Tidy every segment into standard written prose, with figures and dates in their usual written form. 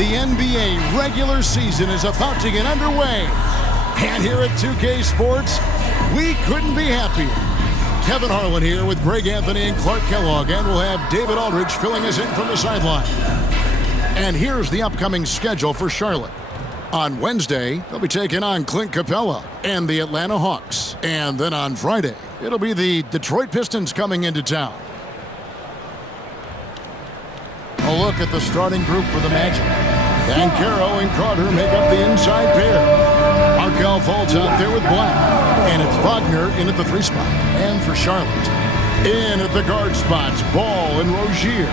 The NBA regular season is about to get underway. And here at 2K Sports, we couldn't be happier. Kevin Harlan here with Greg Anthony and Clark Kellogg, and we'll have David Aldridge filling us in from the sideline. And here's the upcoming schedule for Charlotte. On Wednesday, they'll be taking on Clint Capella and the Atlanta Hawks. And then on Friday, it'll be the Detroit Pistons coming into town. A look at the starting group for the Magic. Banchero and Carter make up the inside pair. Markelle Fultz out there with Black. And it's Wagner in at the 3 spot. And for Charlotte, in at the guard spots, Ball and Rozier.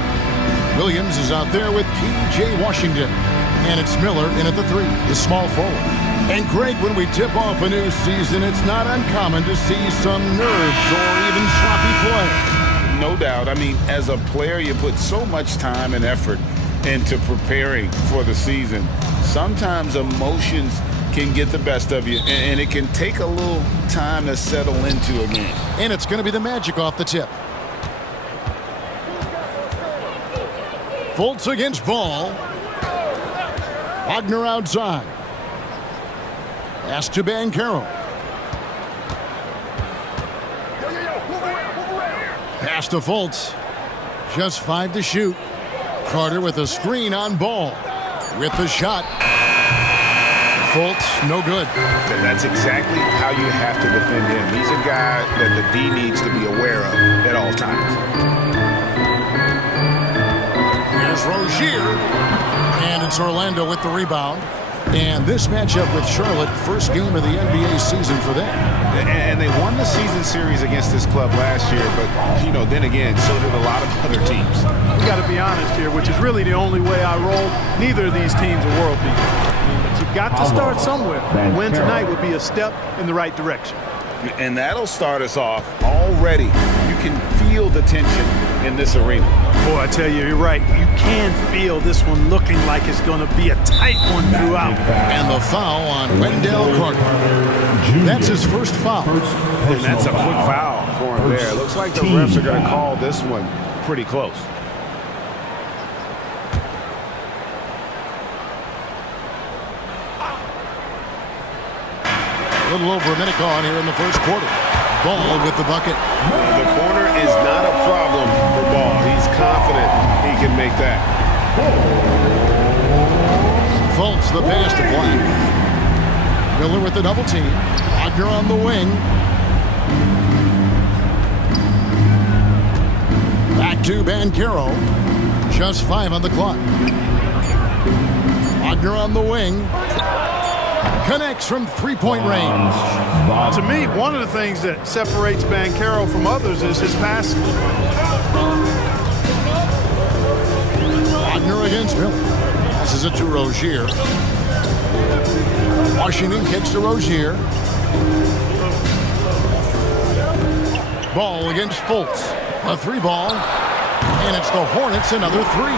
Williams is out there with P.J. Washington. And it's Miller in at the 3, the small forward. And Greg, when we tip off a new season, it's not uncommon to see some nerves or even sloppy play. No doubt. I mean, as a player, you put so much time and effort into preparing for the season. Sometimes emotions can get the best of you, and it can take a little time to settle into a game. And it's going to be the Magic off the tip. Fultz against Ball. Wagner outside. Pass to Banchero. Pass to Fultz. Just 5 to shoot. Carter with a screen on Ball. With the shot. Fultz, no good. And that's exactly how you have to defend him. He's a guy that the D needs to be aware of at all times. Here's Rozier. And it's Orlando with the rebound. And this matchup with Charlotte, first game of the NBA season for them. And they won the season series against this club last year, but, you know, then again, so did a lot of other teams. We got to be honest here, which is really the only way I roll. Neither of these teams are world beaters. But you've got to start somewhere. A win tonight would be a step in the right direction. And that'll start us off already. You can feel the tension in this arena. Boy, I tell you, you're right. You can feel this one looking like it's going to be a tight one throughout. And the foul on Wendell Carter. That's his first foul. And that's a quick foul for him there. It looks like the refs are going to call this one pretty close. A little over a minute gone here in the first quarter. Ball with the bucket. The corner is not a problem for Ball. He's confident he can make that. Fultz the pass to Black. Miller with the double team. Wagner on the wing. Back to Banchero. Just 5 on the clock. Wagner on the wing. Connects from 3-point range. To me, one of the things that separates Banchero from others is his passing. Wagner against Miller. Passes it to Rozier. Washington kicks to Rozier. Ball against Fultz. A 3 ball. And it's the Hornets, another 3.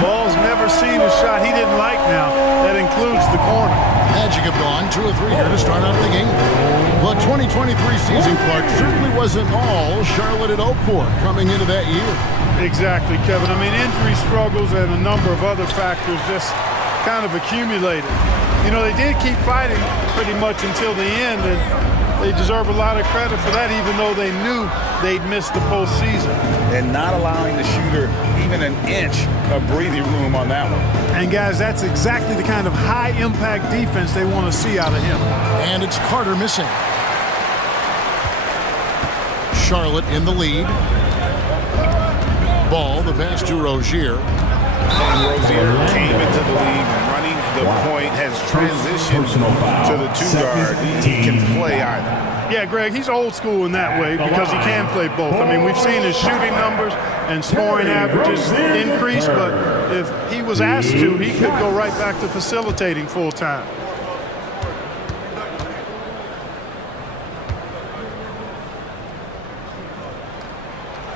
Ball's never seen a shot he didn't like now. That includes the corner. Magic have gone 2 or 3 here to start out the game. The 2023 season, Clark, certainly wasn't all Charlotte had hoped for coming into that year. Exactly, Kevin. I mean, injury struggles and a number of other factors just kind of accumulated. You know, they did keep fighting pretty much until the end, and they deserve a lot of credit for that, even though they knew they'd missed the postseason. And not allowing the shooter even an inch of breathing room on that one. And, guys, that's exactly the kind of high-impact defense they want to see out of him. And it's Carter missing. Charlotte in the lead. Ball, the pass to Rozier. And Rozier came into the league running the point, has transitioned to the 2-guard. He can play either. Yeah, Greg, he's old school in that way because he can play both. I mean, we've seen his shooting numbers and scoring averages increase, but if he was asked to, he could go right back to facilitating full time.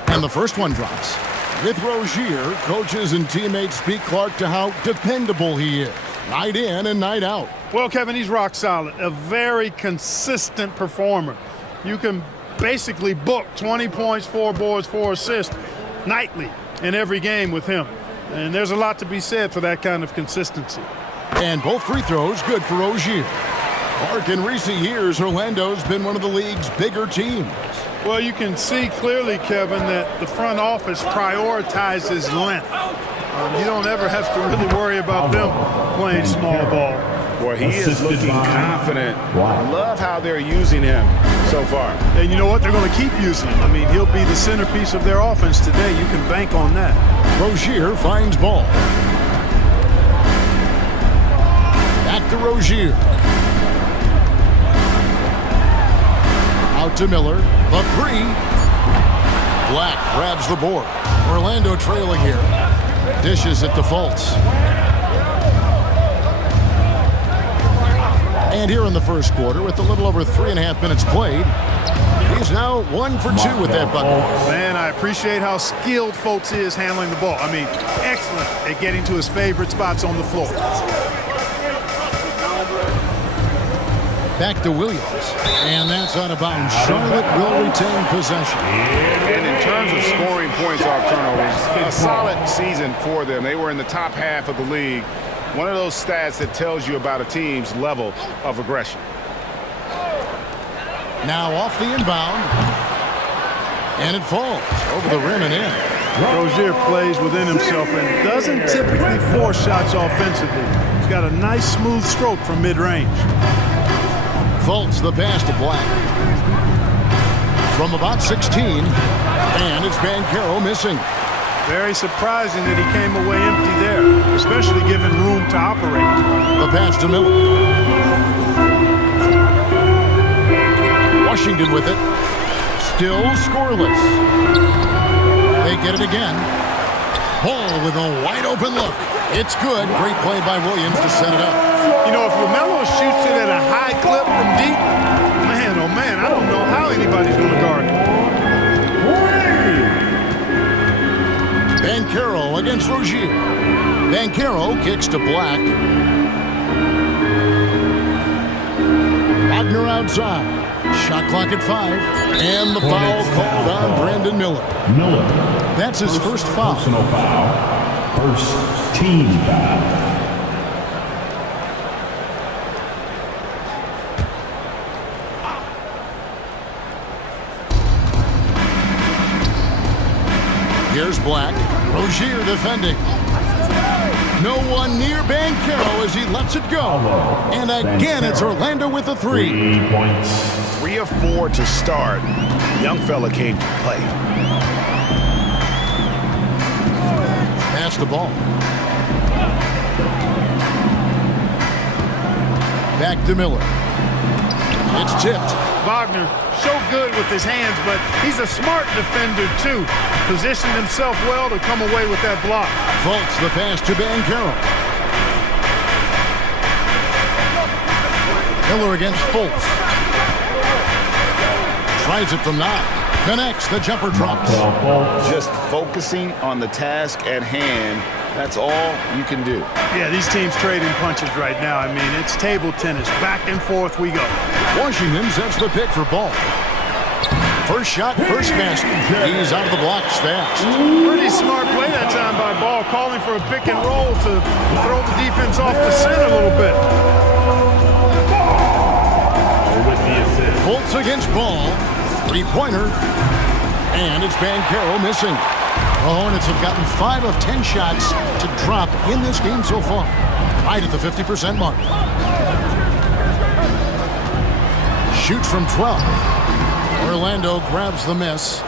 And the first one drops. With Rozier, coaches and teammates speak, Clark, to how dependable he is. Night in and night out. Well, Kevin, he's rock solid. A very consistent performer. You can basically book 20 points, 4 boards, 4 assists nightly in every game with him. And there's a lot to be said for that kind of consistency. And both free throws good for Rozier. Mark, in recent years, Orlando's been one of the league's bigger teams. Well, you can see clearly, Kevin, that the front office prioritizes length. You don't ever have to really worry about them playing small ball. Boy, he is looking confident. I love how they're using him so far. And you know what? They're going to keep using him. I mean, he'll be the centerpiece of their offense today. You can bank on that. Rozier finds ball. Back to Rozier. Out to Miller. The three. Black grabs the board. Orlando trailing here. Dishes it to Fultz. And here in the first quarter, with a little over 3.5 minutes played, he's now 1 for 2 with that bucket. Man, I appreciate how skilled Fultz is handling the ball. I mean, excellent at getting to his favorite spots on the floor. Back to Williams, and that's out of bounds. Charlotte will retain possession. And in terms of scoring points off turnovers, a solid season for them. They were in the top half of the league. One of those stats that tells you about a team's level of aggression. Now off the inbound, and it falls over the rim and in. Rozier plays within himself and doesn't typically force shots offensively. He's got a nice smooth stroke from mid-range. Fultz the pass to Black. From about 16, and it's Banchero missing. Very surprising that he came away empty there, especially given room to operate. The pass to Miller. Washington with it. Still scoreless. They get it again. Ball with a wide open look. It's good. Great play by Williams to set it up. You know, if LaMelo shoots it at a high clip from deep, man, oh man, I don't know how anybody's going to guard it. Banchero against Rozier. Banchero kicks to Black. Wagner outside. Shot clock at 5. And the foul called on Brandon Miller. That's his first foul. Personal foul. First team foul. Here's Black. Rozier defending. No one near Banchero as he lets it go. And again, it's Orlando with a 3. 3 points. 3 of 4 to start. Young fella came to play. Pass the ball. Back to Miller. It's tipped. Wagner, so good with his hands, but he's a smart defender too. Positioned himself well to come away with that block. Fultz the pass to Banchero. Miller against Fultz. Tries it from 9. Connects, the jumper drops. Just focusing on the task at hand. That's all you can do. Yeah, these teams trading punches right now. I mean, it's table tennis. Back and forth we go. Washington sets the pick for Ball. First shot, first basket. He's out of the blocks fast. Pretty smart play that time by Ball, calling for a pick and roll to throw the defense off the scent a little bit. Fultz against Ball. 3-pointer. And it's Banchero missing. The Hornets have gotten 5 of 10 shots to drop in this game so far. Right at the 50% mark. Shoots from 12. Orlando grabs the miss.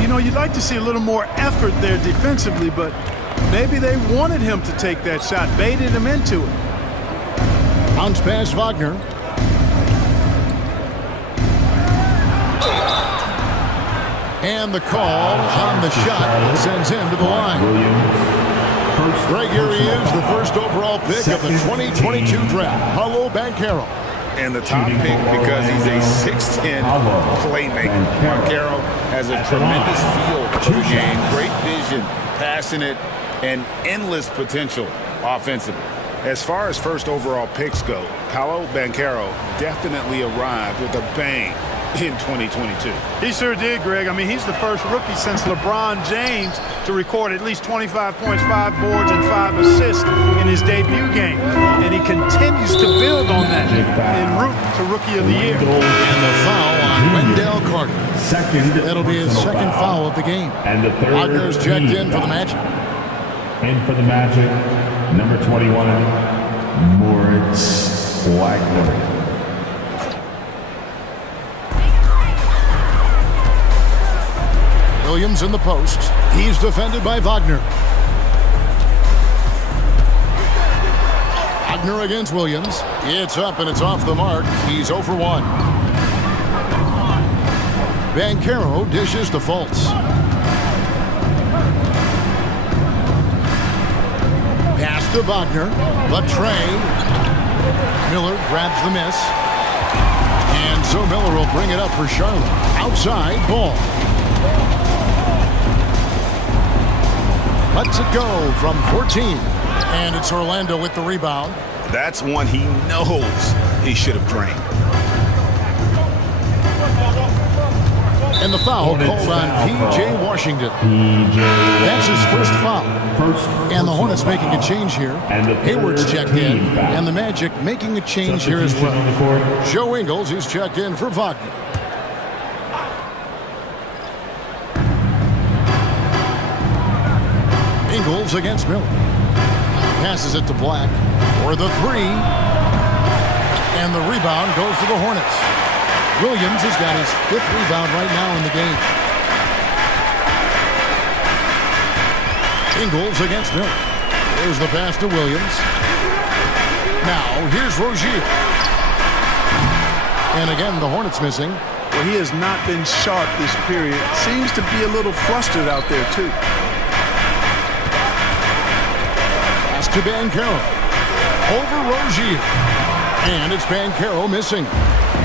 You know, you'd like to see a little more effort there defensively, but maybe they wanted him to take that shot, baited him into it. Bounce pass Wagner. And the call on the shot that sends him to the line. Right here he is, the first overall pick of the 2022 draft. Paolo Banchero. And the top pick because he's a 6'10 playmaker. Banchero has a tremendous feel for the game, great vision, passing it, and endless potential offensively. As far as first overall picks go, Paolo Banchero definitely arrived with a bang in 2022. He sure did, Greg. I mean, he's the first rookie since LeBron James to record at least 25 points, 5 boards, and 5 assists in his debut game. And he continues to build on that en route to Rookie of the Year. And the foul on Wendell Carter. Second. That'll be his second foul of the game. And the third. Wagner's checked in for the Magic. In for the Magic, number 21, Moritz Wagner. Williams in the post. He's defended by Wagner. Wagner against Williams. It's up and it's off the mark. He's 0 for 1. Banchero dishes to Fultz. Pass to Wagner. The tray. Miller grabs the miss. And so Miller will bring it up for Charlotte. Outside ball. Lets it go from 14. And it's Orlando with the rebound. That's one he knows he should have drained. And the foul called on P.J. Washington. That's his first foul. And the Hornets making a change here. Hayward's checked in. And the Magic making a change here as well. Joe Ingles, he's checked in for Wagner. Ingles against Miller. Passes it to Black for the 3. And the rebound goes to the Hornets. Williams has got his 5th rebound right now in the game. Ingles against Miller. There's the pass to Williams. Now, here's Rozier. And again, the Hornets missing. Well, he has not been sharp this period. Seems to be a little flustered out there, too. Pass to Banchero. Over Rozier. And it's Banchero missing.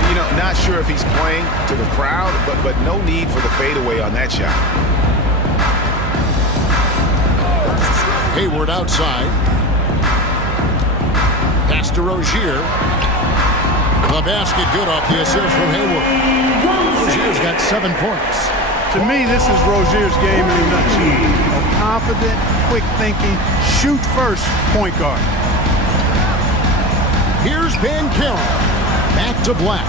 You know, not sure if he's playing to the crowd, but no need for the fadeaway on that shot. Hayward outside. Pass to Rozier. The basket good off the assist from Hayward. Rozier's got 7 points. To me, this is Rozier's game in a nutshell. A confident, quick-thinking, shoot-first point guard. Here's Banchero. Back to Black.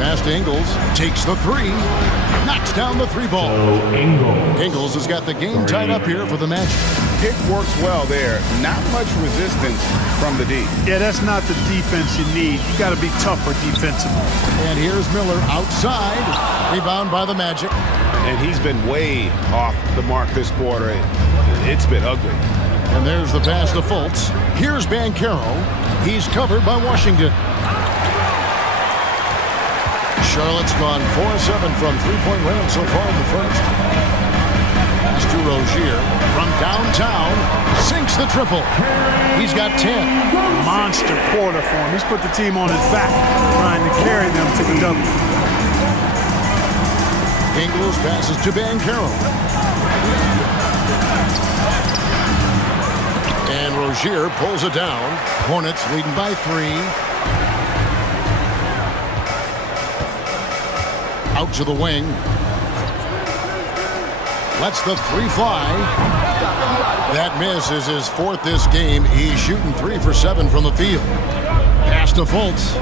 Pass to Ingles. Takes the 3. Knocks down the 3 ball. Ingles has got the game tied up here for the Magic. Pick works well there. Not much resistance from the D. Yeah, that's not the defense you need. You got to be tougher defensively. And here's Miller outside. Rebound by the Magic. And he's been way off the mark this quarter. It's been ugly. And there's the pass to Fultz. Here's Banchero. He's covered by Washington. Charlotte's gone 4-7 from three-point range so far in the first. Pass to Rozier from downtown. Sinks the triple. He's got 10. Monster quarter for him. He's put the team on his back, trying to carry them to the W. Ingles passes to Banchero. And Rozier pulls it down. Hornets leading by 3. Out to the wing. Lets the 3 fly. That miss is his 4th this game. He's shooting 3 for 7 from the field. Pass to Fultz.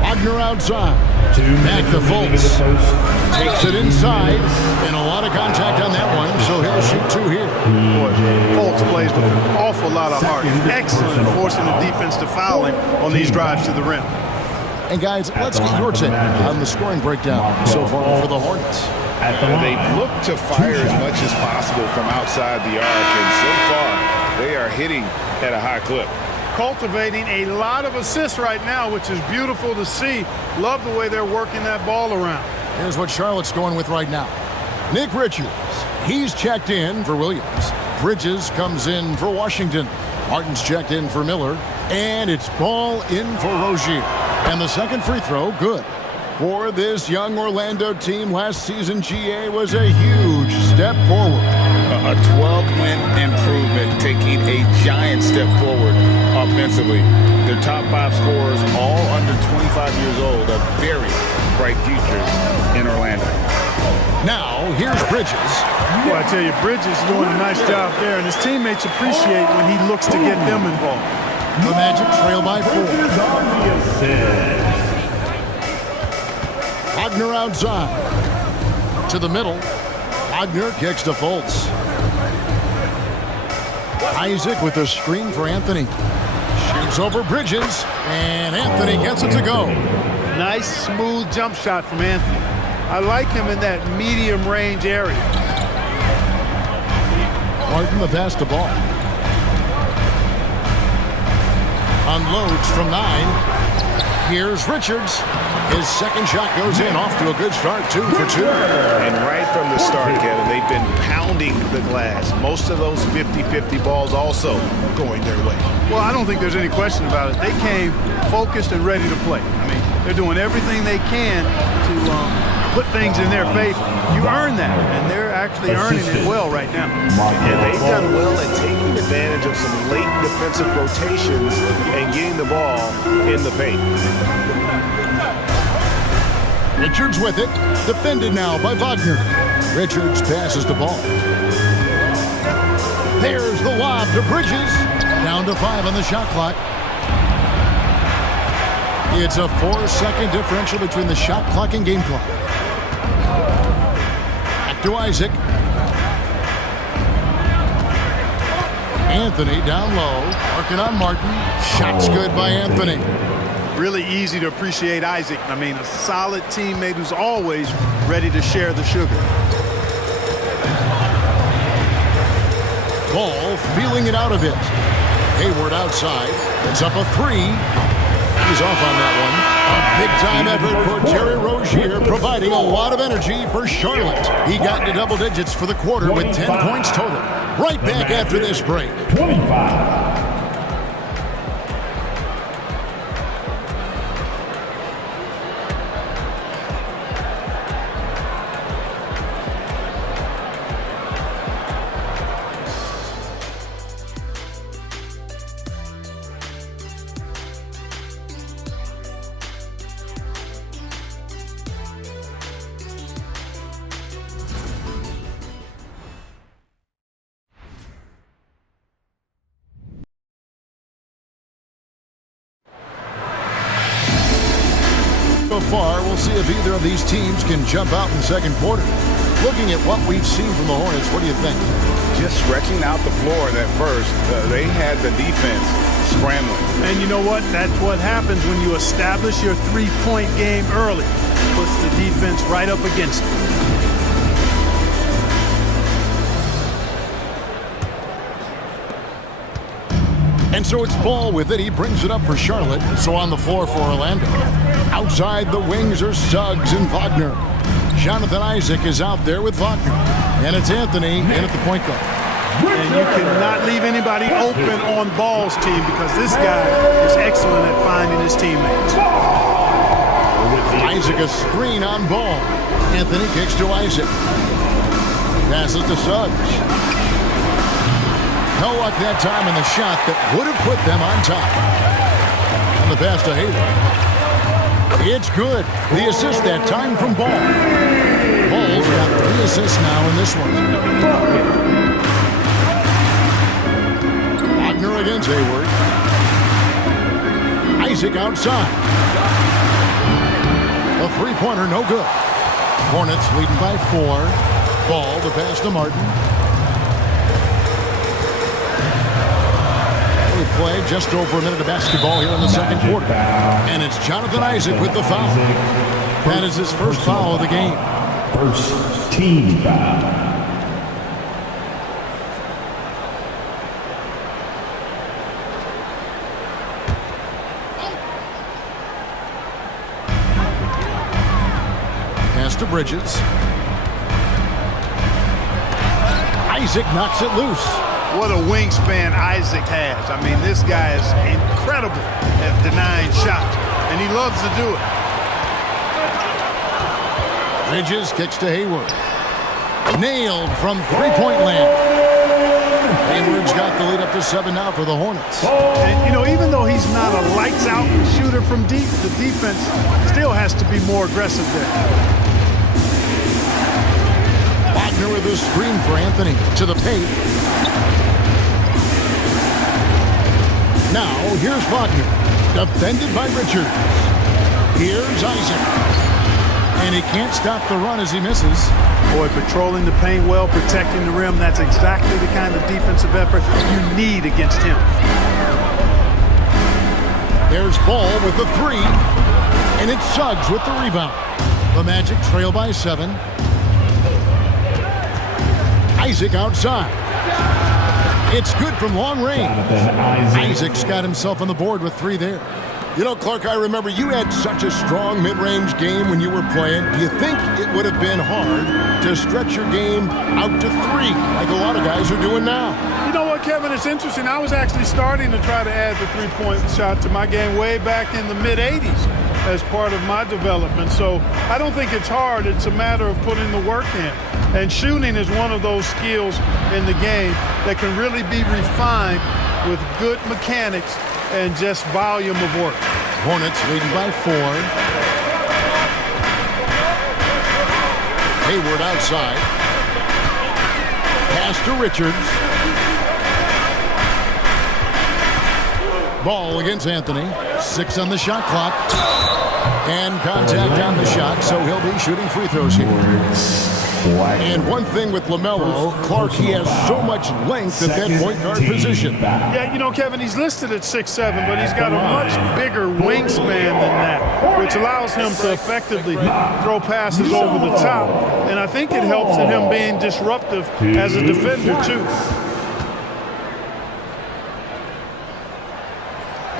Wagner outside. Back to Fultz. Takes it inside. And a lot of contact on that one, so he'll shoot 2 here. Boy, Fultz plays with an awful lot of heart. Excellent at forcing the defense to foul him on these drives to the rim. And guys, let's get your take on the scoring breakdown so far for the Hornets. They look to fire as much as possible from outside the arc, and so far they are hitting at a high clip. Cultivating a lot of assists right now, which is beautiful to see. Love the way they're working that ball around. Here's what Charlotte's going with right now. Nick Richards, he's checked in for Williams. Bridges comes in for Washington. Martin's checked in for Miller. And it's ball in for Rozier. And the second free throw, good. For this young Orlando team, last season GA was a huge step forward. A 12-win improvement, taking a giant step forward offensively. Their top 5 scorers, all under 25 years old, have very bright futures in Orlando. Now, here's Bridges. Well, I tell you, Bridges is doing a nice job there, and his teammates appreciate when he looks to get them involved. The Magic trail by 4. Wagner outside. To the middle. Wagner kicks to Fultz. Isaac with a screen for Anthony. Shoots over Bridges, and Anthony gets it to go. Nice, smooth jump shot from Anthony. I like him in that medium range area. Martin the pass to Ball. Unloads from 9. Here's Richards. His second shot goes in, off to a good start, 2 for 2. And right from the start, Kevin, they've been pounding the glass. Most of those 50-50 balls also going their way. Well, I don't think there's any question about it. They came focused and ready to play. I mean, they're doing everything they can to put things in their favor. You earn that, and they're actually earning it well right now. And they've done well at taking advantage of some late defensive rotations and getting the ball in the paint. Richards with it. Defended now by Wagner. Richards passes the ball. There's the lob to Bridges. Down to 5 on the shot clock. It's a 4-second differential between the shot clock and game clock. Back to Isaac. Anthony down low. Working on Martin. Shot's good by Anthony. Really easy to appreciate Isaac. I mean, a solid teammate who's always ready to share the sugar. Ball feeling it out a bit. Hayward outside. It's up a 3. He's off on that one. A big-time effort for Terry Rozier, providing a lot of energy for Charlotte. He got into double digits for the quarter with 10 points total. Right back after this break. 25. So far, we'll see if either of these teams can jump out in the second quarter. Looking at what we've seen from the Hornets, what do you think? Just stretching out the floor in that first. They had the defense scrambling. And you know what? That's what happens when you establish your three-point game early. Puts the defense right up against it. And so it's Ball with it. He brings it up for Charlotte. So on the floor for Orlando. Outside the wings are Suggs and Wagner. Jonathan Isaac is out there with Wagner. And it's Anthony in at the point guard. And you cannot leave anybody open on Ball's team because this guy is excellent at finding his teammates. Isaac a screen on Ball. Anthony kicks to Isaac. Passes to Suggs. No luck that time in the shot that would have put them on top. And the pass to Hayward. It's good. The assist that time from Ball. Ball's got 3 assists now in this one. Wagner against Hayward. Isaac outside. A three-pointer, no good. Hornets leading by 4. Ball, the pass to Martin. We played just over a minute of basketball here in the second quarter. And it's Jonathan Isaac with the foul. That is his first foul of the game. First team foul. Pass to Bridges. Isaac knocks it loose. What a wingspan Isaac has. I mean, this guy is incredible at denying shots, and he loves to do it. Bridges kicks to Hayward. Nailed from three-point land. Hayward's got the lead up to 7 now for the Hornets. And, you know, even though he's not a lights-out shooter from deep, the defense still has to be more aggressive there. Wagner with a screen for Anthony to the paint. Now, here's Wagner, defended by Richards. Here's Isaac. And he can't stop the run as he misses. Boy, patrolling the paint well, protecting the rim, that's exactly the kind of defensive effort you need against him. There's Ball with the 3, and it's Suggs with the rebound. The Magic trail by 7. Isaac outside. It's good from long range. Isaac's got himself on the board with 3 there. You know, Clark, I remember you had such a strong mid-range game when you were playing. Do you think it would have been hard to stretch your game out to 3 like a lot of guys are doing now? You know what, Kevin? It's interesting. I was actually starting to try to add the three-point shot to my game way back in the mid-'80s as part of my development. So I don't think it's hard. It's a matter of putting the work in. And shooting is one of those skills in the game that can really be refined with good mechanics and just volume of work. Hornets leading by 4. Hayward outside. Pass to Richards. Ball against Anthony. 6 on the shot clock. And contact on the shot, so he'll be shooting free throws here. And one thing with LaMelo, Clark, he has so much length at that point guard position. Yeah, you know, Kevin, he's listed at 6'7", but he's got a much bigger wingspan than that, which allows him to effectively throw passes over the top. And I think it helps in him being disruptive as a defender, too.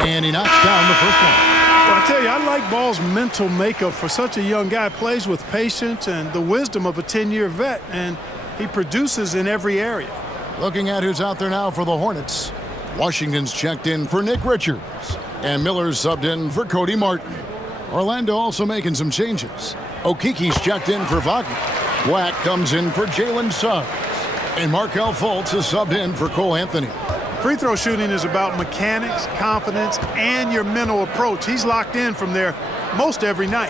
And he knocks down the first one. Well, I tell you, I like Ball's mental makeup for such a young guy. Plays with patience and the wisdom of a 10-year vet, and he produces in every area. Looking at who's out there now for the Hornets. Washington's checked in for Nick Richards, and Miller's subbed in for Cody Martin. Orlando also making some changes. Okiki's checked in for Wagner. Black comes in for Jalen Suggs, and Markelle Fultz is subbed in for Cole Anthony. Free throw shooting is about mechanics, confidence, and your mental approach. He's locked in from there most every night.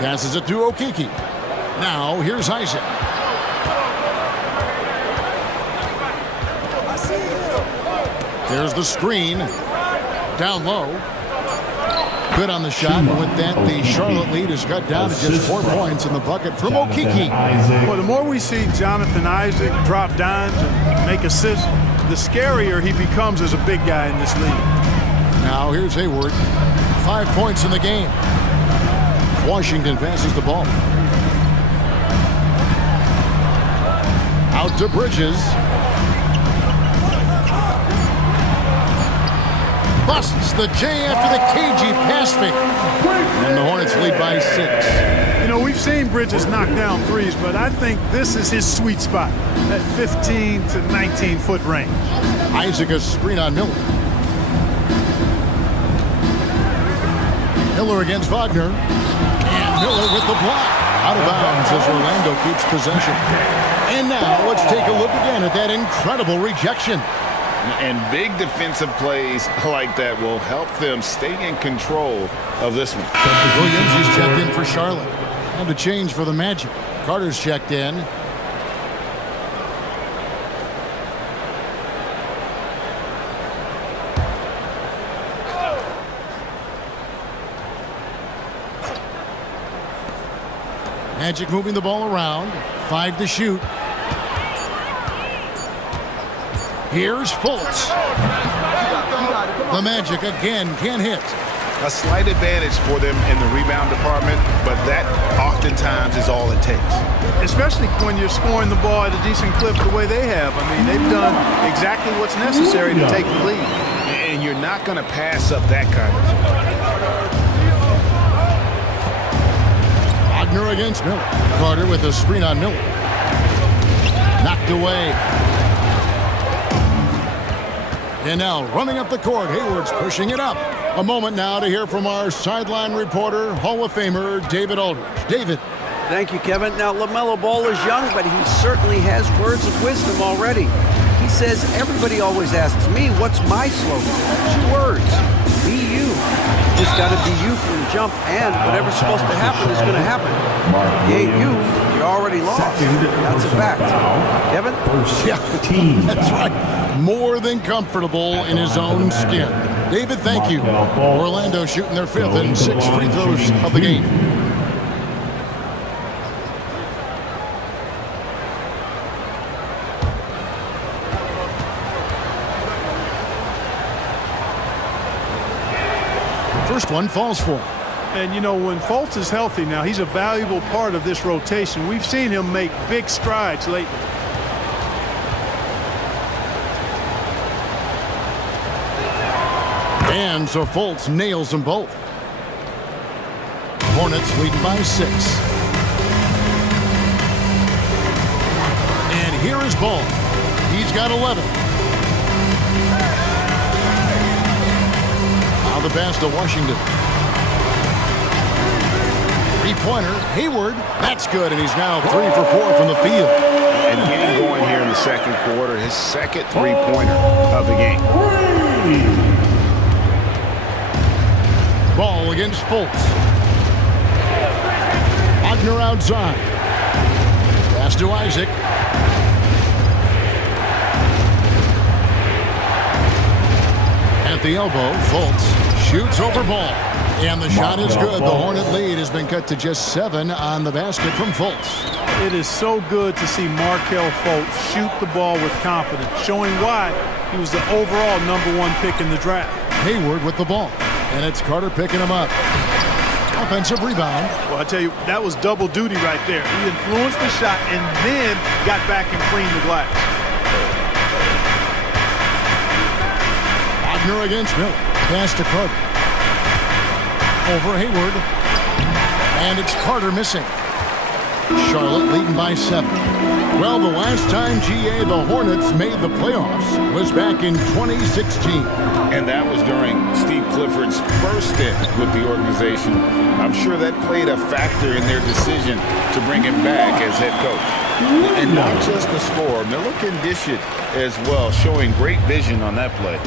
Passes it to Okiki. Now here's Isaac. There's the screen. Down low. Good on the shot, and with that, the Charlotte lead is cut down to just 4 points in the bucket from Okiki. Well, the more we see Jonathan Isaac drop dimes and make assists, the scarier he becomes as a big guy in this league. Now here's Hayward. 5 points in the game. Washington passes the ball. Out to Bridges. Busts the J after the cagey pass fake. And the Hornets lead by 6. You know, we've seen Bridges knock down threes, but I think this is his sweet spot, that 15 to 19-foot range. Isaac a screen on Miller. Miller against Wagner. And Miller with the block. Out of bounds as Orlando keeps possession. And now let's take a look again at that incredible rejection. And big defensive plays like that will help them stay in control of this one. Williams is checked in for Charlotte. And a change for the Magic. Carter's checked in. Magic moving the ball around. 5 to shoot. Here's Fultz. The Magic again can't hit. A slight advantage for them in the rebound department, but that oftentimes is all it takes. Especially when you're scoring the ball at a decent clip the way they have. I mean, they've done exactly what's necessary to take the lead. And you're not going to pass up that kind of thing. Wagner against Miller. Carter with a screen on Miller. Knocked away. And now running up the court, Hayward's pushing it up. A moment now to hear from our sideline reporter, Hall of Famer David Aldridge. David. Thank you, Kevin. Now, LaMelo Ball is young, but he certainly has words of wisdom already. He says, everybody always asks me, what's my slogan? 2 words, be you. Just got to be you from the jump, and whatever's supposed to happen is going to happen. If you ain't you, you already lost. That's a fact. Kevin? Yeah, that's right. More than comfortable in his own skin. David, thank you. Orlando shooting their 5th and 6th free throws of the game. First one falls for him. And, you know, when Fultz is healthy now, he's a valuable part of this rotation. We've seen him make big strides lately. And so Fultz nails them both. Hornets leading by 6. And here is Ball. He's got 11. Now the pass to Washington. 3-pointer, Hayward. That's good, and he's now 3 for 4 from the field. And getting going here in the second quarter, his second 3-pointer of the game. Ball against Fultz. Wagner outside. Pass to Isaac. At the elbow, Fultz shoots over Ball. And the shot is good. The Hornet lead has been cut to just 7 on the basket from Fultz. It is so good to see Markelle Fultz shoot the ball with confidence, showing why he was the overall #1 pick in the draft. Hayward with the ball. And it's Carter picking him up. Offensive rebound. Well, I tell you, that was double duty right there. He influenced the shot and then got back and cleaned the glass. Wagner against Miller. Pass to Carter. Over Hayward. And it's Carter missing. Charlotte leading by 7. Well, the last time, GA, the Hornets made the playoffs was back in 2016. And that was during Steve Clifford's first stint with the organization. I'm sure that played a factor in their decision to bring him back as head coach. And not just the score, Miller can dish it as well, showing great vision on that play.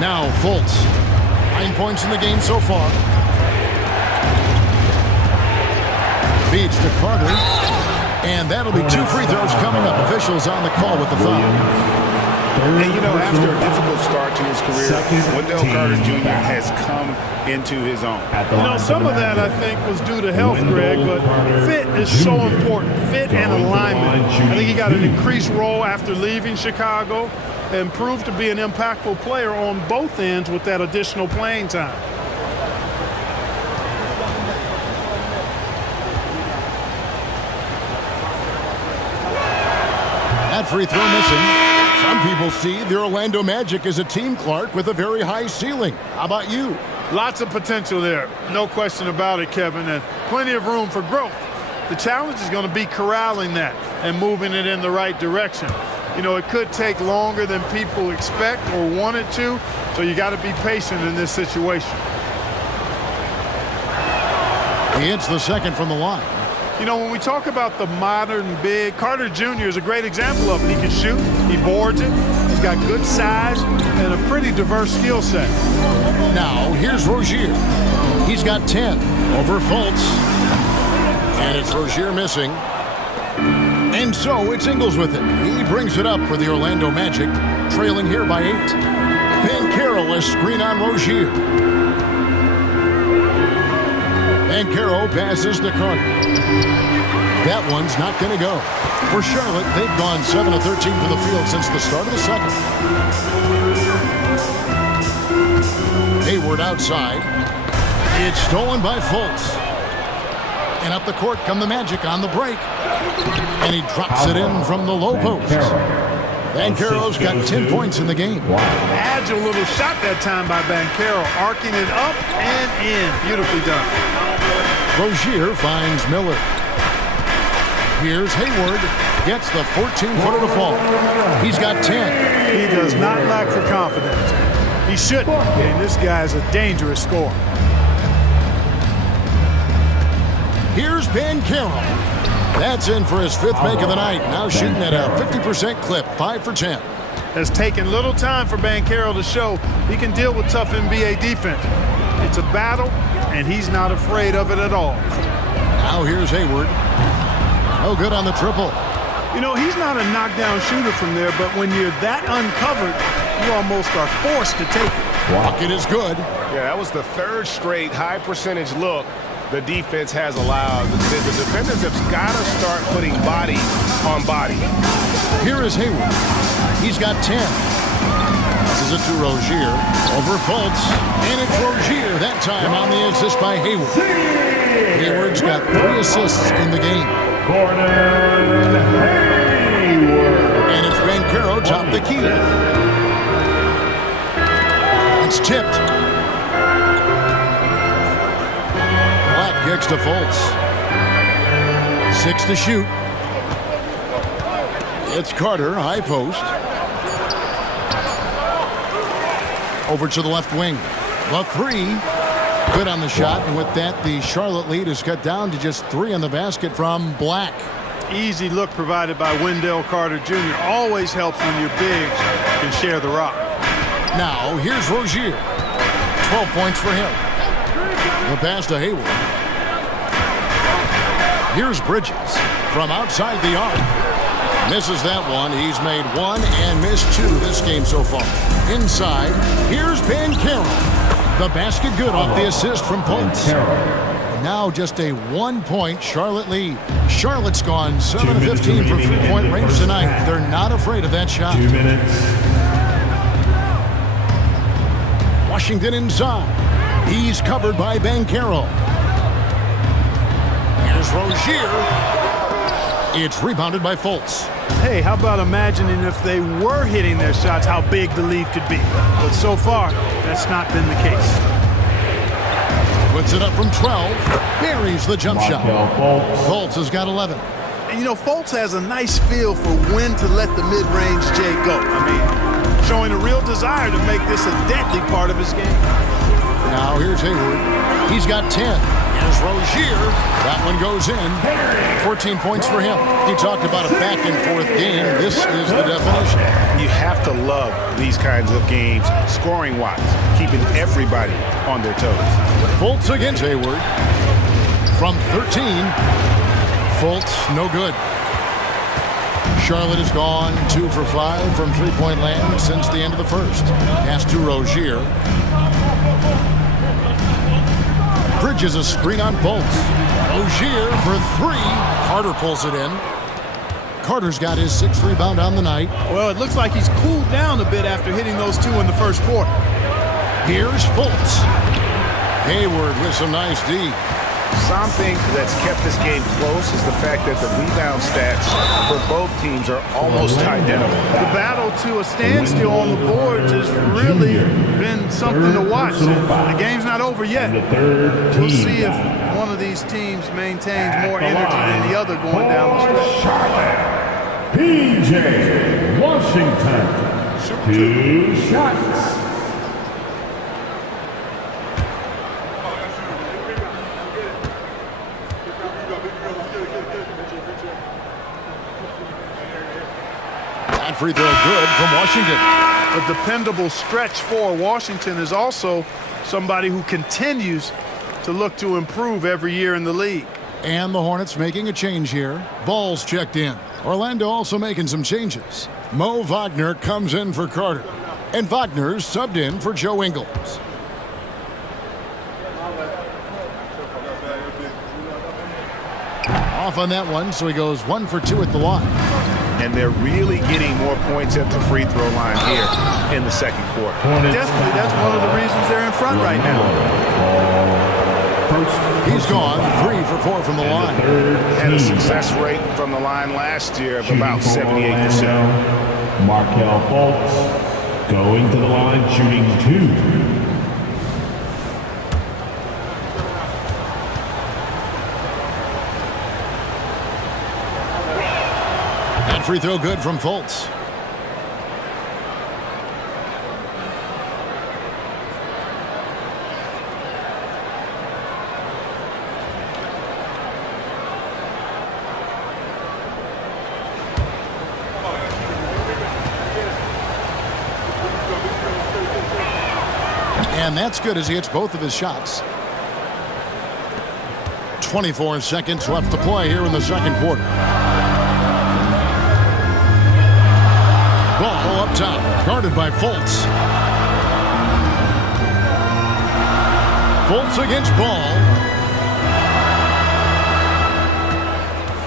Now Fultz. 9 points in the game so far. Feeds to Carter. And that'll be 2 free throws coming up. Officials on the call with the foul. And, you know, after a difficult start to his career, Wendell Carter Jr. has come into his own. You know, some of that, I think, was due to health, Greg, but fit is so important. Fit and alignment. I think he got an increased role after leaving Chicago and proved to be an impactful player on both ends with that additional playing time. That free throw missing. Some people see the Orlando Magic as a team, Clark, with a very high ceiling. How about you? Lots of potential there. No question about it, Kevin, and plenty of room for growth. The challenge is going to be corralling that and moving it in the right direction. You know, it could take longer than people expect or want it to, so you got to be patient in this situation. He hits the second from the line. You know, when we talk about the modern big, Carter Jr. is a great example of it. He can shoot, he boards it, he's got good size and a pretty diverse skill set. Now, here's Rozier. He's got 10 over Fultz. And it's Rozier missing. And so it's Ingles with it. He brings it up for the Orlando Magic, trailing here by 8. Banchero, a screen on Rozier. Banchero passes to Carter. That one's not going to go. For Charlotte, they've gone 7 of 13 from the field since the start of the second. Hayward outside. It's stolen by Fultz. And up the court come the Magic on the break. And he drops it in from the low post. Banchero's got 10 points in the game. Agile little shot that time by Banchero, arcing it up and in. Beautifully done. Rozier finds Miller. Here's Hayward. Gets the 14-footer to fall. He's got 10. He does not lack for confidence. He shouldn't. And this guy's a dangerous scorer. Here's Ben Carroll. That's in for his 5th make of the night. Now shooting at a 50% clip, 5 for 10. Has taken little time for Banchero to show he can deal with tough NBA defense. It's a battle, and he's not afraid of it at all. Now here's Hayward. No good on the triple. You know, he's not a knockdown shooter from there, but when you're that uncovered, you almost are forced to take it. Bucket is good. Yeah, that was the 3rd straight high percentage look the defense has allowed. The defenders have got to start putting body on body. Here is Hayward. He's got 10. This is it to Rozier. Over Fultz. And it's Rozier that time on the assist by Hayward. Hayward's got 3 assists in the game. Gordon Hayward. And it's Banchero top the key. It's tipped. Black kicks to Fultz. 6 to shoot. It's Carter, high post. Over to the left wing. The 3. Good on the shot, and with that, the Charlotte lead is cut down to just 3 on the basket from Black. Easy look provided by Wendell Carter Jr. Always helps when your bigs can share the rock. Now, here's Rozier. 12 points for him. The pass to Hayward. Here's Bridges from outside the arc. Misses that one. He's made 1 and missed 2 this game so far. Inside, here's Banchero. The basket good off the assist from Fultz. Now just a 1-point Charlotte lead. Charlotte's gone 7 of 15 from 3-point range tonight. They're not afraid of that shot. 2 minutes. Washington inside. He's covered by Banchero. Here's Rozier. It's rebounded by Fultz. Hey, how about imagining if they were hitting their shots, how big the lead could be. But so far, that's not been the case. Puts it up from 12. Buries the jump shot. Fultz has got 11. You know, Fultz has a nice feel for when to let the mid-range J go. I mean, showing a real desire to make this a deadly part of his game. Now here's Hayward. He's got 10. Here's Rozier. That one goes in. 14 points for him. You talked about a back-and-forth game. This is the definition. You have to love these kinds of games, scoring-wise, keeping everybody on their toes. Fultz against Hayward. From 13. Fultz, no good. Charlotte has gone 2 for 5 from three-point land since the end of the first. Pass to Rozier. Bridges a screen on Fultz. Rozier for 3. Carter pulls it in. Carter's got his 6th rebound on the night. Well, it looks like he's cooled down a bit after hitting those 2 in the first quarter. Here's Fultz. Hayward with some nice D. Something that's kept this game close is the fact that the rebound stats for both teams are almost identical. The battle to a standstill on the boards has really been something to watch. The game's not over yet. We'll see if one of these teams maintains more energy than the other going down the stretch. PJ Washington. 2 shots. That free throw good from Washington. A dependable stretch for Washington is also somebody who continues to look to improve every year in the league. And the Hornets making a change here. Ball's checked in. Orlando also making some changes. Mo Wagner comes in for Carter. And Wagner's subbed in for Joe Ingles. Off on that one, so he goes 1 for 2 at the line. And they're really getting more points at the free throw line here in the second quarter. Definitely, that's one of the reasons they're in front right now. He's gone 3 for 4 from the line. Had a success rate from the line last year of about 78%. Markel Fultz going to the line, shooting 2. That free throw good from Fultz. And that's good as he hits both of his shots. 24 seconds left to play here in the second quarter. Ball up top, guarded by Fultz. Fultz against Ball.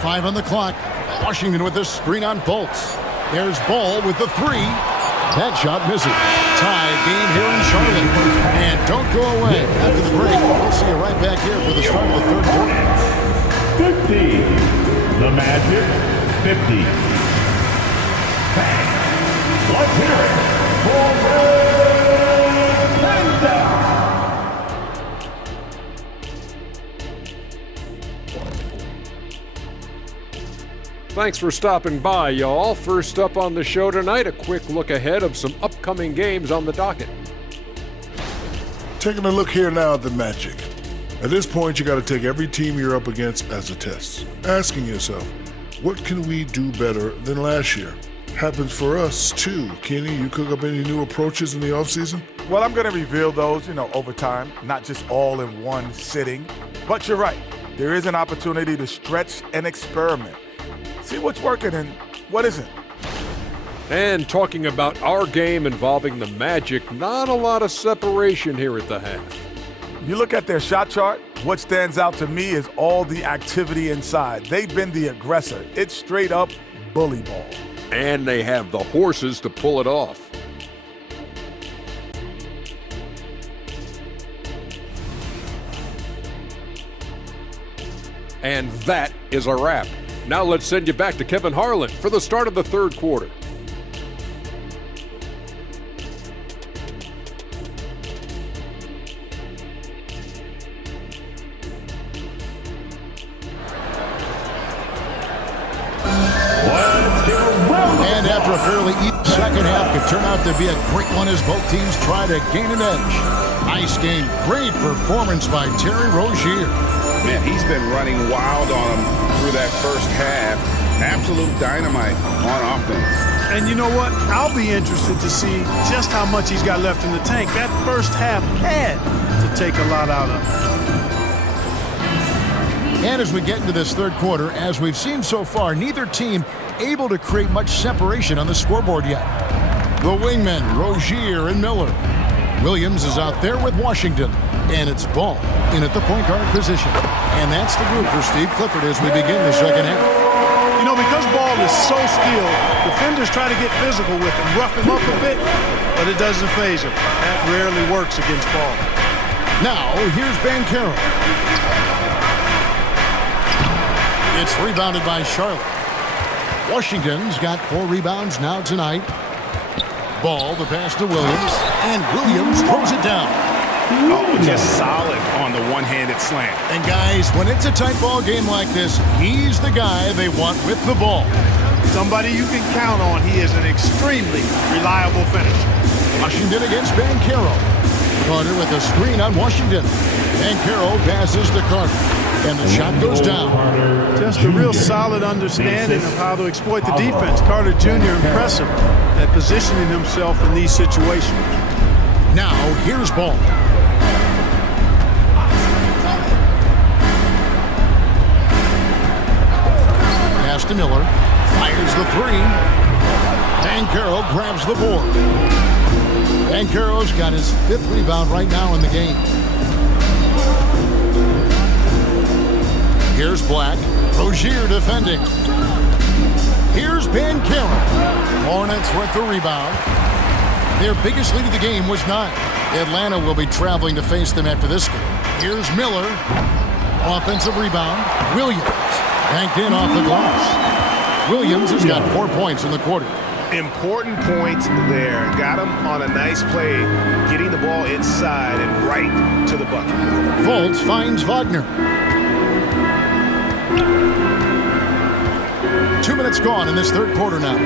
5 on the clock. Washington with the screen on Fultz. There's Ball with the 3. That shot misses. Tie game here in Charlotte. And don't go away. After the break, we'll see you right back here for the start of the third quarter. 50. The Magic, 50. Let's hear it for Panda. Thanks for stopping by, y'all. First up on the show tonight, a quick look ahead of some upcoming games on the docket. Taking a look here now at the Magic. At this point, you got to take every team you're up against as a test. Asking yourself, what can we do better than last year? Happens for us, too. Kenny, you cook up any new approaches in the offseason? Well, I'm going to reveal those, over time, not just all in one sitting. But you're right. There is an opportunity to stretch and experiment. See what's working and what isn't. And talking about our game involving the Magic, not a lot of separation here at the half. You look at their shot chart, what stands out to me is all the activity inside. They've been the aggressor. It's straight up bully ball. And they have the horses to pull it off. And that is a wrap. Now let's send you back to Kevin Harlan for the start of the third quarter. And after a fairly even second half could turn out to be a great one as both teams try to gain an edge. Nice game. Great performance by Terry Rozier. Man, he's been running wild on him through that first half. Absolute dynamite on offense. And you know what? I'll be interested to see just how much he's got left in the tank. That first half had to take a lot out of him. And as we get into this third quarter, as we've seen so far, neither team able to create much separation on the scoreboard yet. The wingmen, Rozier and Miller. Williams is out there with Washington. And it's Ball in at the point guard position. And that's the group for Steve Clifford as we begin the second half. Because Ball is so skilled, defenders try to get physical with him, rough him up a bit, but it doesn't faze him. That rarely works against Ball. Now, here's Banchero. It's rebounded by Charlotte. Washington's got 4 rebounds now tonight. Ball, the pass to Williams, and Williams throws it down. Oh, just solid on the one-handed slam. And guys, when it's a tight ball game like this, he's the guy they want with the ball. Somebody you can count on. He is an extremely reliable finisher. Washington against Banchero. Carter with a screen on Washington. Banchero passes to Carter. And the shot goes down. Just a real solid understanding of how to exploit the defense. Carter Jr. impressive at positioning himself in these situations. Now, here's Ball. Pass to Miller. Fires the 3. Banchero grabs the board. Banchero's got his 5th rebound right now in the game. Here's Black. Rozier defending. Here's Banchero. Hornets with the rebound. Their biggest lead of the game was 9. Atlanta will be traveling to face them after this game. Here's Miller. Offensive rebound. Williams. Banked in off the glass. Williams has got 4 points in the quarter. Important points there. Got him on a nice play, getting the ball inside and right to the bucket. Fultz finds Wagner. 2 minutes gone in this third quarter now.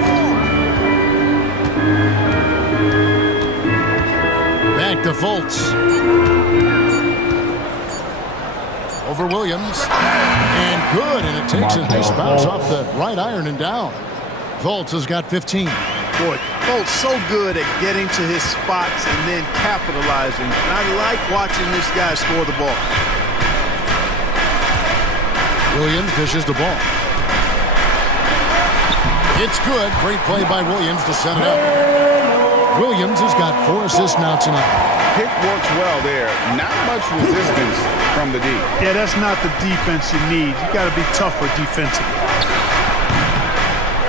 Back to Fultz. Over Williams. And good, and it takes a nice bounce off the right iron and down. Fultz has got 15. Boy, Fultz so good at getting to his spots and then capitalizing. And I like watching this guy score the ball. Williams dishes the ball. It's good. Great play by Williams to set it up. Williams has got 4 assists now tonight. Pick works well there. Not much resistance from the D. Yeah, that's not the defense you need. You got to be tougher defensively.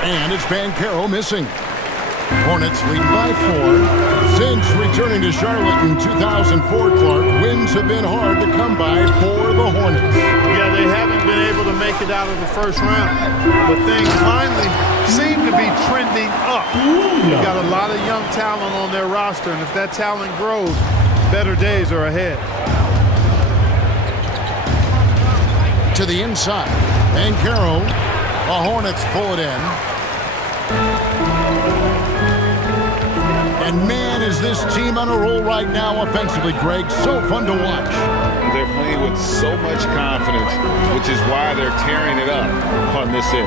And it's Banchero missing. Hornets lead by 4. Since returning to Charlotte in 2004, Clark, wins have been hard to come by for the Hornets. Yeah, they haven't been able to make it out of the first round. But things finally seem to be trending up. They've got a lot of young talent on their roster, and if that talent grows, better days are ahead. To the inside. Banchero. The Hornets pull it in. And man, is this team on a roll right now offensively, Greg. So fun to watch. They're playing with so much confidence, which is why they're tearing it up on this end.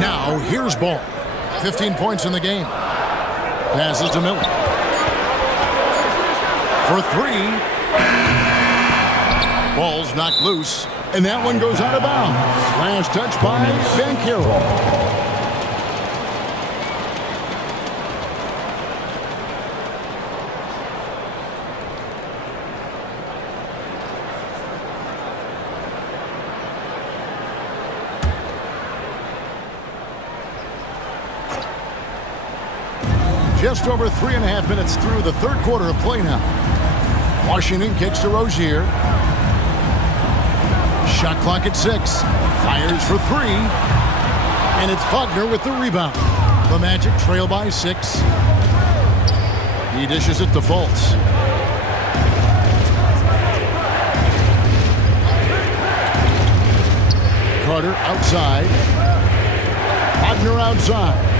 Now, here's Ball. 15 points in the game. Passes to Miller. For 3. Ball's knocked loose, and that one goes out of bounds. Last touch by Banchero. Just over 3.5 minutes through the third quarter of play now. Washington kicks to Rozier. Shot clock at 6. Fires for 3. And it's Wagner with the rebound. The Magic trail by 6. He dishes it to Fultz. Carter outside. Wagner outside.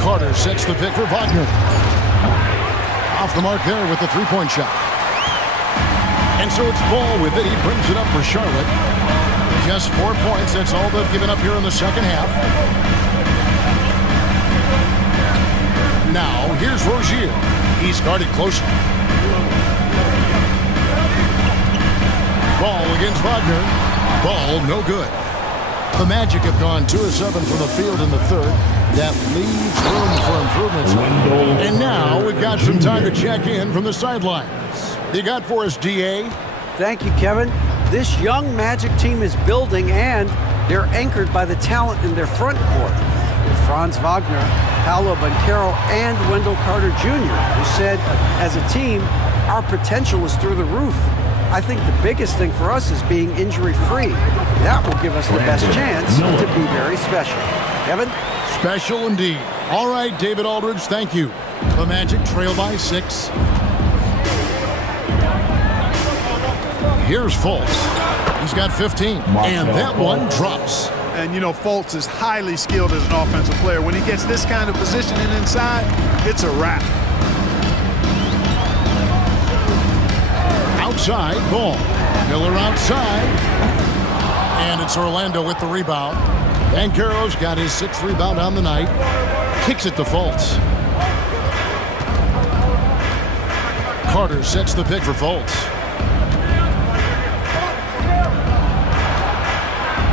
Carter sets the pick for Wagner. Off the mark there with the three-point shot. And so it's Ball with it. He brings it up for Charlotte. Just 4 points. That's all they've given up here in the second half. Now, here's Rozier. He's guarded closely. Ball against Wagner. Ball, no good. The Magic have gone 2 of 7 from the field in the third. That leaves room for improvements. And now we've got some time to check in from the sidelines. You got for us, DA? Thank you, Kevin. This young Magic team is building, and they're anchored by the talent in their front court. With Franz Wagner, Paolo Banchero, and Wendell Carter Jr., who said, as a team, our potential is through the roof. I think the biggest thing for us is being injury-free. That will give us the best chance to be very special. Kevin? Special indeed. All right, David Aldridge, thank you. The Magic trail by 6. Here's Fultz. He's got 15. And that one drops. And, you know, Fultz is highly skilled as an offensive player. When he gets this kind of positioning inside, it's a wrap. Outside, Ball. Miller outside. And it's Orlando with the rebound. Banchero's got his 6th rebound on the night. Kicks it to Fultz. Carter sets the pick for Fultz.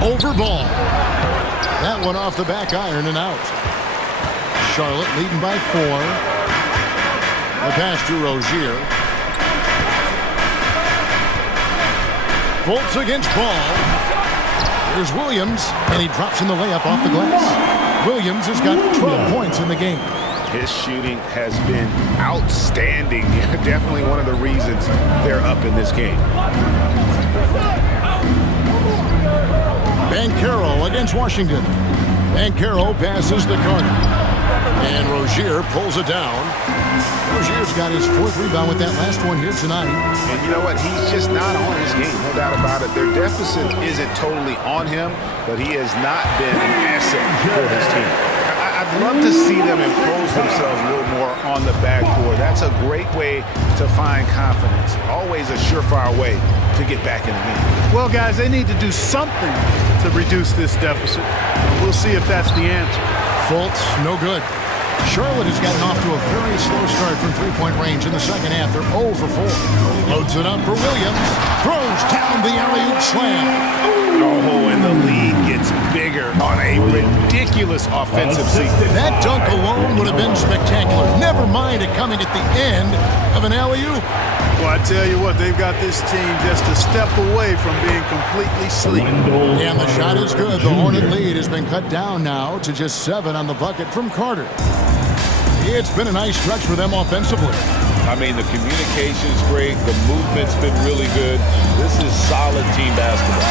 Over Ball. That one off the back iron and out. Charlotte leading by 4. The pass to Rozier. Fultz against Ball. Here's Williams, and he drops in the layup off the glass. Williams has got 12 points in the game. His shooting has been outstanding. Definitely one of the reasons they're up in this game. Banchero against Washington. Banchero passes to Carter. And Rozier pulls it down. Rozier's got his 4th rebound with that last one here tonight. And you know what? He's just not on his game, no doubt about it. Their deficit isn't totally on him, but he has not been an asset for his team. I'd love to see them impose themselves a little more on the backboard. That's a great way to find confidence. Always a surefire way to get back in the game. Well, guys, they need to do something to reduce this deficit. We'll see if that's the answer. Fultz, no good. Charlotte has gotten off to a very slow start from three-point range in the second half. They're 0 for 4. Loads it up for Williams. Throws down the alley-oop slam. Oh, and the lead gets bigger on a ridiculous offensive season. That dunk alone would have been spectacular. Never mind it coming at the end of an alley-oop. Well, I tell you what, they've got this team just a step away from being completely sleep. And the shot is good. The Hornet lead has been cut down now to just 7 on the bucket from Carter. It's been a nice stretch for them offensively. I mean, the communication's great. The movement's been really good. This is solid team basketball.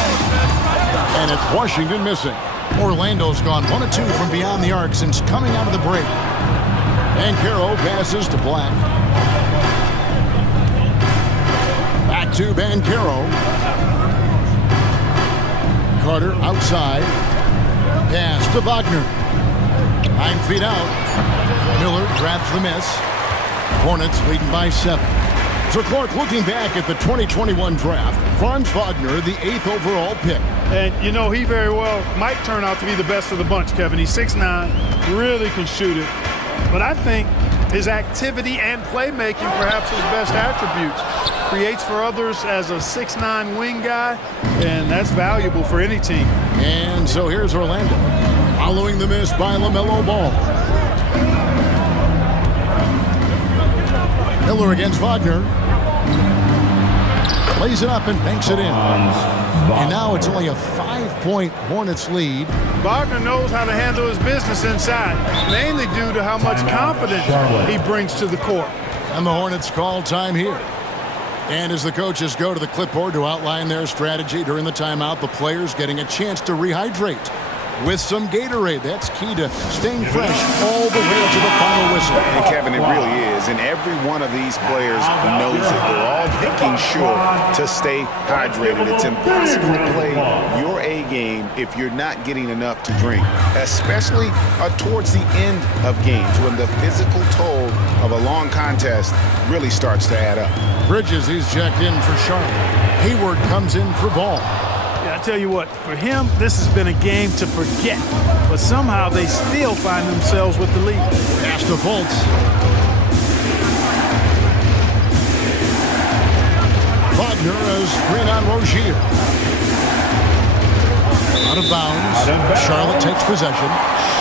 And it's Washington missing. Orlando's gone 1 of 2 from beyond the arc since coming out of the break. And Caro passes to Black. Back to Bancaro. Carter outside. Pass to Wagner. 9 feet out. Miller grabs the miss. Hornets leading by 7. So Clark, looking back at the 2021 draft, Franz Wagner, the 8th overall pick. And, you know, he very well might turn out to be the best of the bunch, Kevin. He's 6'9", really can shoot it. But I think his activity and playmaking, perhaps his best attributes. Creates for others as a 6'9" wing guy, and that's valuable for any team. And so here's Orlando, following the miss by LaMelo Ball. Miller against Wagner. Plays it up and banks it in. And now it's only a 5-point Hornets lead. Wagner knows how to handle his business inside, mainly due to how much confidence he brings to the court. And the Hornets call time here. And as the coaches go to the clipboard to outline their strategy during the timeout, the players getting a chance to rehydrate with some Gatorade. That's key to staying fresh all the way to the final whistle. And Kevin, it really is. And every one of these players knows it. They're all making sure to stay hydrated. It's impossible to play your A game if you're not getting enough to drink, especially towards the end of games when the physical toll of a long contest really starts to add up. Bridges, he's checked in for Charlotte. Hayward comes in for Ball. I tell you what, for him, this has been a game to forget. But somehow they still find themselves with the lead. Pass to Fultz. Wagner is screen on Rozier. Out of bounds. Charlotte takes possession.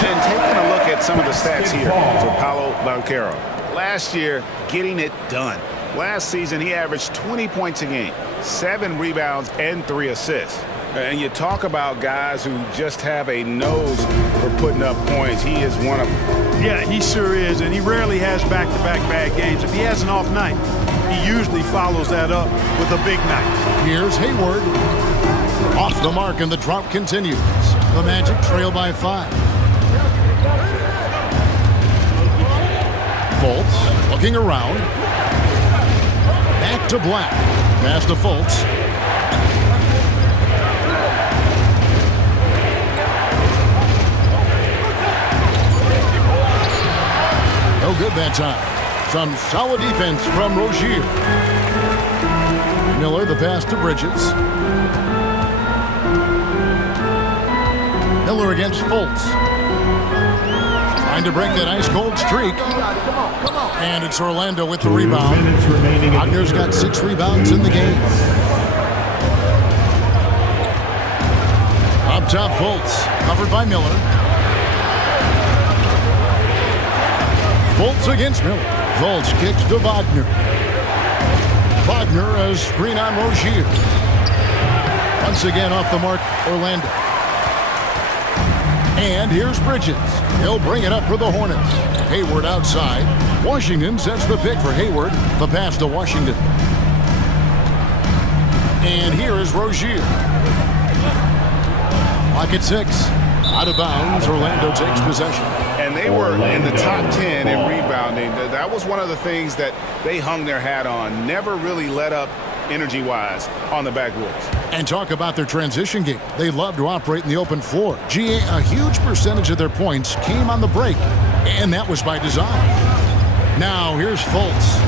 And taking a look at some of the stats here for Paolo Banchero. Last year, getting it done. Last season, he averaged 20 points a game, 7 rebounds, and 3 assists. And you talk about guys who just have a nose for putting up points. He is one of them. Yeah, he sure is, and he rarely has back-to-back bad games. If he has an off night, he usually follows that up with a big night. Here's Hayward. Off the mark, and the drought continues. The Magic trail by 5. Fultz looking around. Back to Black. Pass to Fultz. No good that time. Some solid defense from Rozier. Miller, the pass to Bridges. Miller against Fultz. Trying to break that ice-cold streak. And it's Orlando with the rebound. Wagner's got 6 rebounds in the game. Up top, Fultz. Covered by Miller. Fultz against Miller. Fultz kicks to Wagner. Wagner a screen on Rozier. Once again off the mark, Orlando. And here's Bridges. He'll bring it up for the Hornets. Hayward outside. Washington sets the pick for Hayward. The pass to Washington. And here is Rozier. Clock at 6. Out of bounds. Orlando takes possession. And they were in the top 10 in rebounding. That was one of the things that they hung their hat on. Never really let up energy-wise on the backboards. And talk about their transition game. They love to operate in the open floor. A huge percentage of their points came on the break, and that was by design. Now here's Fultz.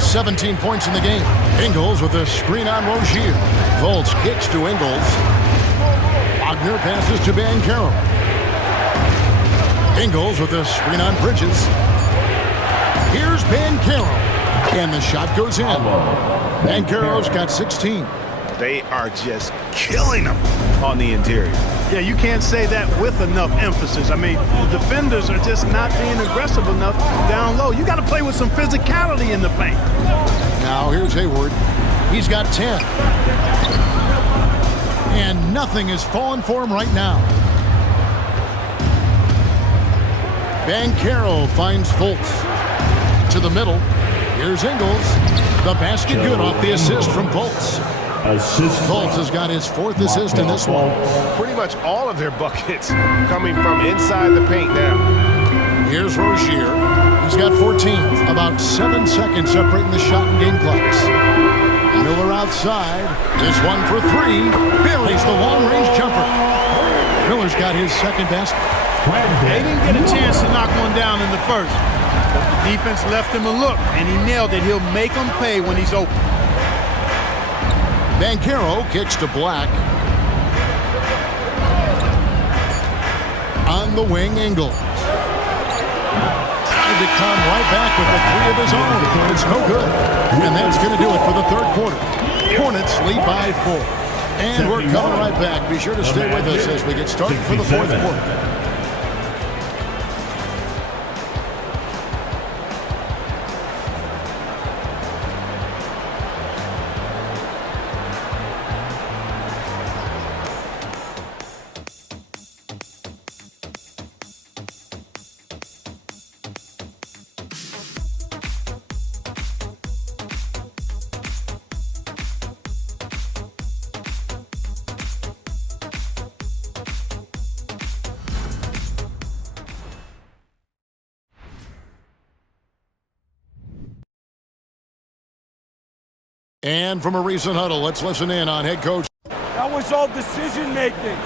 17 points in the game. Ingles with a screen on Rozier. Fultz kicks to Ingles. Wagner passes to Bancaro. Ingles with a screen on Bridges. Here's Bancaro. And the shot goes in. Bancaro's got 16. They are just killing them on the interior. Yeah, you can't say that with enough emphasis. I mean, the defenders are just not being aggressive enough down low. You got to play with some physicality in the paint. Now here's Hayward. He's got 10. And nothing is falling for him right now. Bancaro finds Fultz. To the middle. Here's Ingles. The basket good off the assist from Fultz. Fultz has got his 4th assist in this one. Pretty much all of their buckets coming from inside the paint now. Here's Rozier. He's got 14. About 7 seconds separating the shot and game clocks. Miller outside. This one for 3. Buries the long-range jumper. Miller's got his 2nd basket. They didn't get a chance to knock one down in the first. But the defense left him a look, and he nailed it. He'll make them pay when he's open. Bancaro kicks to Black. On the wing, Ingles. Trying to come right back with the 3 of his own. It's no good. And that's going to do it for the 3rd quarter. Hornets lead by 4. And we're coming right back. Be sure to stay with us as we get started for the 4th quarter. And from a recent huddle, let's listen in on head coach. That was all decision-making.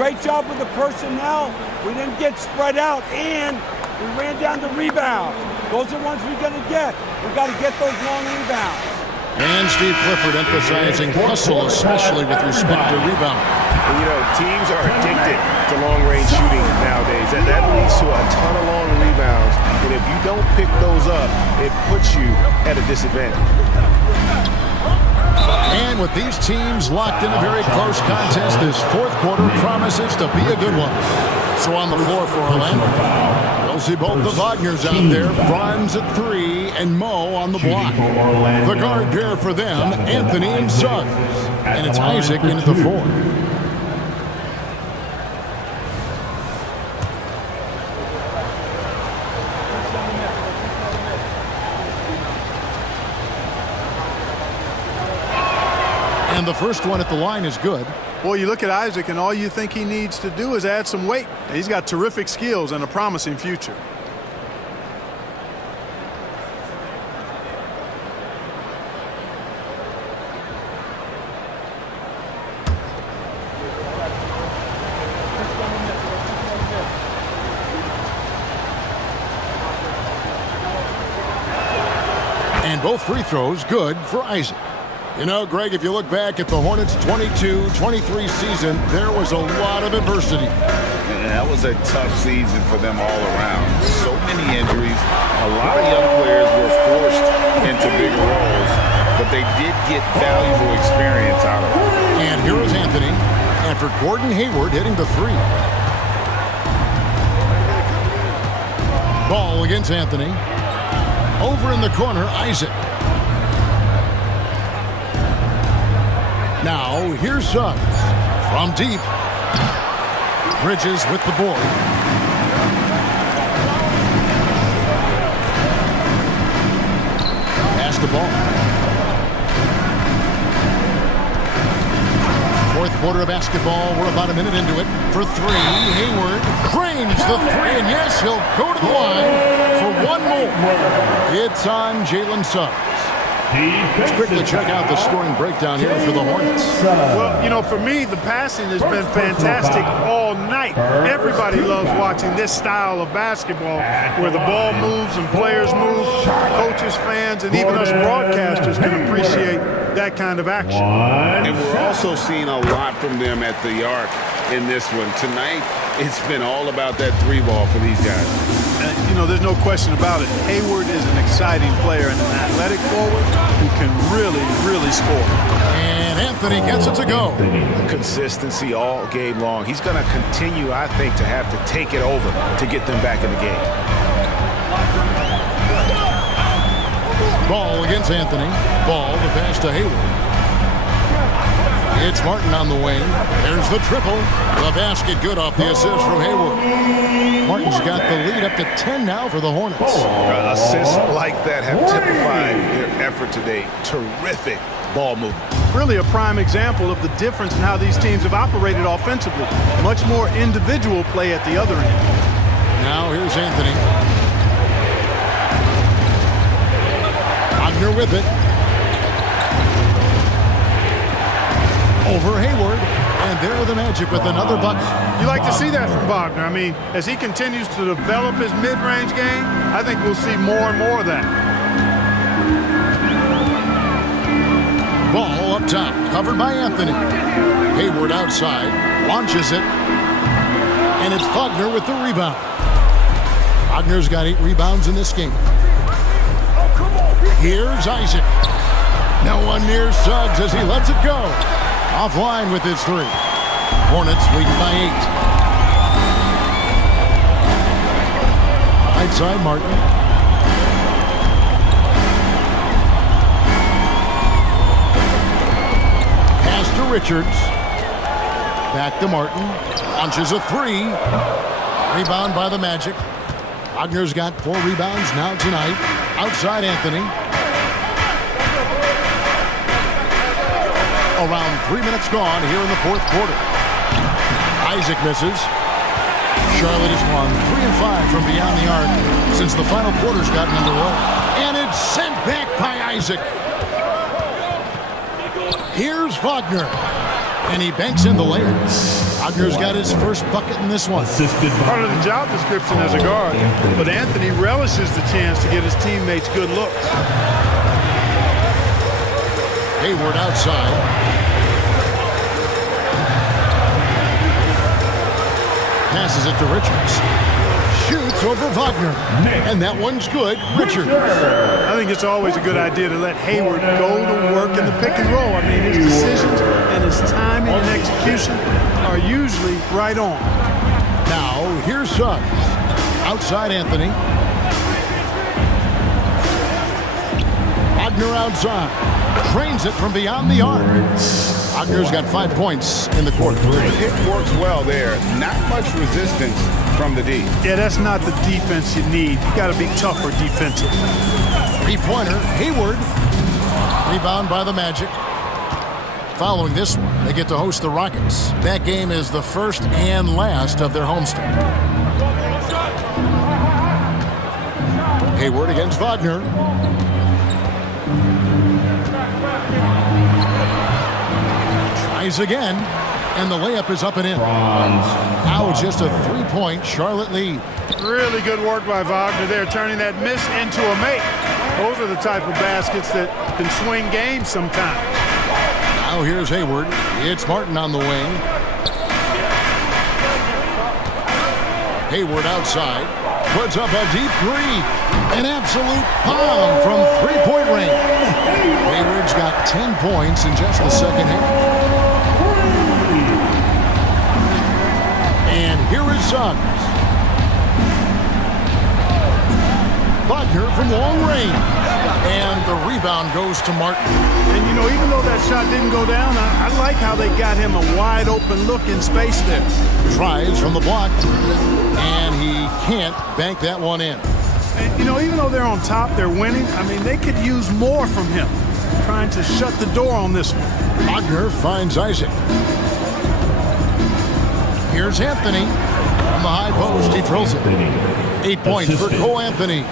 Great job with the personnel. We didn't get spread out, and we ran down the rebounds. Those are ones we're going to get. We got to get those long rebounds. And Steve Clifford emphasizing hustle, especially with respect to rebounding. And, you know, teams are addicted to long-range shooting nowadays. That leads to a ton of long rebounds. And if you don't pick those up, it puts you at a disadvantage. And with these teams locked in a very close contest, this 4th quarter promises to be a good one. So on the floor for Orlando, you'll see both the Wagners out there, Franz at 3 and Mo on the block. The guard pair for them, Anthony and Suggs. And it's Isaac in at the 4. And the first one at the line is good. Well, you look at Isaac, and all you think he needs to do is add some weight. He's got terrific skills and a promising future. And both free throws good for Isaac. You know, Greg, if you look back at the Hornets' 22-23 season, there was a lot of adversity. And that was a tough season for them all around. So many injuries. A lot of young players were forced into bigger roles, but they did get valuable experience out of it. And here is Anthony after Gordon Hayward hitting the 3. Ball against Anthony. Over in the corner, Isaac. Now, here's Suggs from deep. Bridges with the board. Pass the ball. 4th quarter of basketball. We're about a minute into it. For 3, Hayward drains the 3, and yes, he'll go to the line for one more. It's on Jalen Suggs. Let's quickly check out the scoring breakdown here for the Hornets. Well, you know, for me, the passing has been fantastic all night. Everybody everybody loves watching this style of basketball where the ball moves and players move. Coaches, fans, and even us broadcasters can appreciate that kind of action. And we're also seeing a lot from them at the arc in this one. Tonight, it's been all about that three ball for these guys. You know, there's no question about it. Hayward is an exciting player and an athletic forward who can really, really score. And Anthony gets it to go. Consistency all game long. He's going to continue, I think, to have to take it over to get them back in the game. Ball against Anthony. Ball to pass to Hayward. It's Martin on the wing. There's the triple. The basket good off the assist from Hayward. Martin's got the lead up to 10 now for the Hornets. Assists like that have typified their effort today. Terrific ball movement. Really a prime example of the difference in how these teams have operated offensively. Much more individual play at the other end. Now here's Anthony. Wagner with it. Over Hayward, and there are the Magic with another bucket. You like to see that from Wagner. I mean, as he continues to develop his mid-range game, I think we'll see more and more of that. Ball up top, covered by Anthony. Hayward outside, launches it, and it's Wagner with the rebound. Wagner's got 8 rebounds in this game. Here's Isaac. No one near Suggs as he lets it go. Offline with his 3. Hornets leading by 8. Outside Martin. Pass to Richards. Back to Martin. Launches a 3. Rebound by the Magic. Wagner's got 4 rebounds now tonight. Outside Anthony. Around 3 minutes gone here in the 4th quarter. Isaac misses. Charlotte has won 3 of 5 from beyond the arc since the final quarter's gotten underway. And it's sent back by Isaac. Here's Wagner. And he banks in the layup. Wagner's got his first bucket in this one. Part of the job description as a guard. But Anthony relishes the chance to get his teammates good looks. Hayward outside. Passes it to Richards. Shoots over Wagner. And that one's good. Richards. I think it's always a good idea to let Hayward go to work in the pick and roll. I mean, his decisions and his timing and execution are usually right on. Now, here's Suggs. Outside Anthony. Wagner outside. Trains it from beyond the arc. Wagner's got 5 points in the quarter. It works well there. Not much resistance from the D. Yeah, that's not the defense you need. You got to be tougher defensively. 3-pointer, Hayward. Rebound by the Magic. Following this one, they get to host the Rockets. That game is the first and last of their homestand. Hayward against Wagner. Tries again, and the layup is up and in. Now it's just a 3-point Charlotte lead. Really good work by Wagner there, turning that miss into a make. Those are the type of baskets that can swing games sometimes. Now here's Hayward. It's Martin on the wing. Hayward outside. Puts up a deep 3. An absolute bomb from 3-point range. Hayward's got 10 points in just the second half. And here is Suggs. Wagner from long range. And the rebound goes to Martin. And, you know, even though that shot didn't go down, I like how they got him a wide open look in space there. Tries from the block, and he can't bank that one in. And, you know, even though they're on top, they're winning. I mean, they could use more from him, trying to shut the door on this one. Wagner finds Isaac. Here's Anthony. From the high post, he drills it. 8 points for Cole Anthony.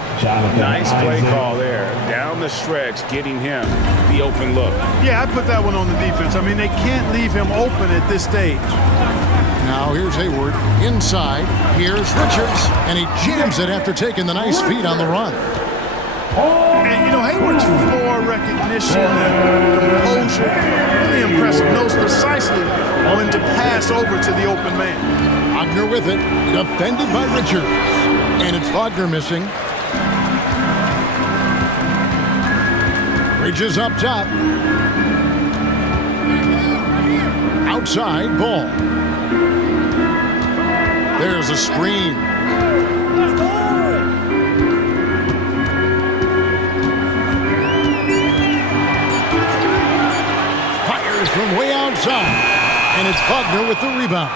Nice play call there. Down the stretch, getting him the open look. Yeah, I put that one on the defense. I mean, they can't leave him open at this stage. now. Here's Hayward inside. Here's Richards, and he jams it after taking the nice feed on the run. And, you know, Hayward's floor recognition and composure, really impressive. Knows precisely when to pass over to the open man. Wagner with it, defended by Richards. And it's Wagner missing. Bridges up top. Outside ball. There's a screen. Fires from way outside. And it's Wagner with the rebound.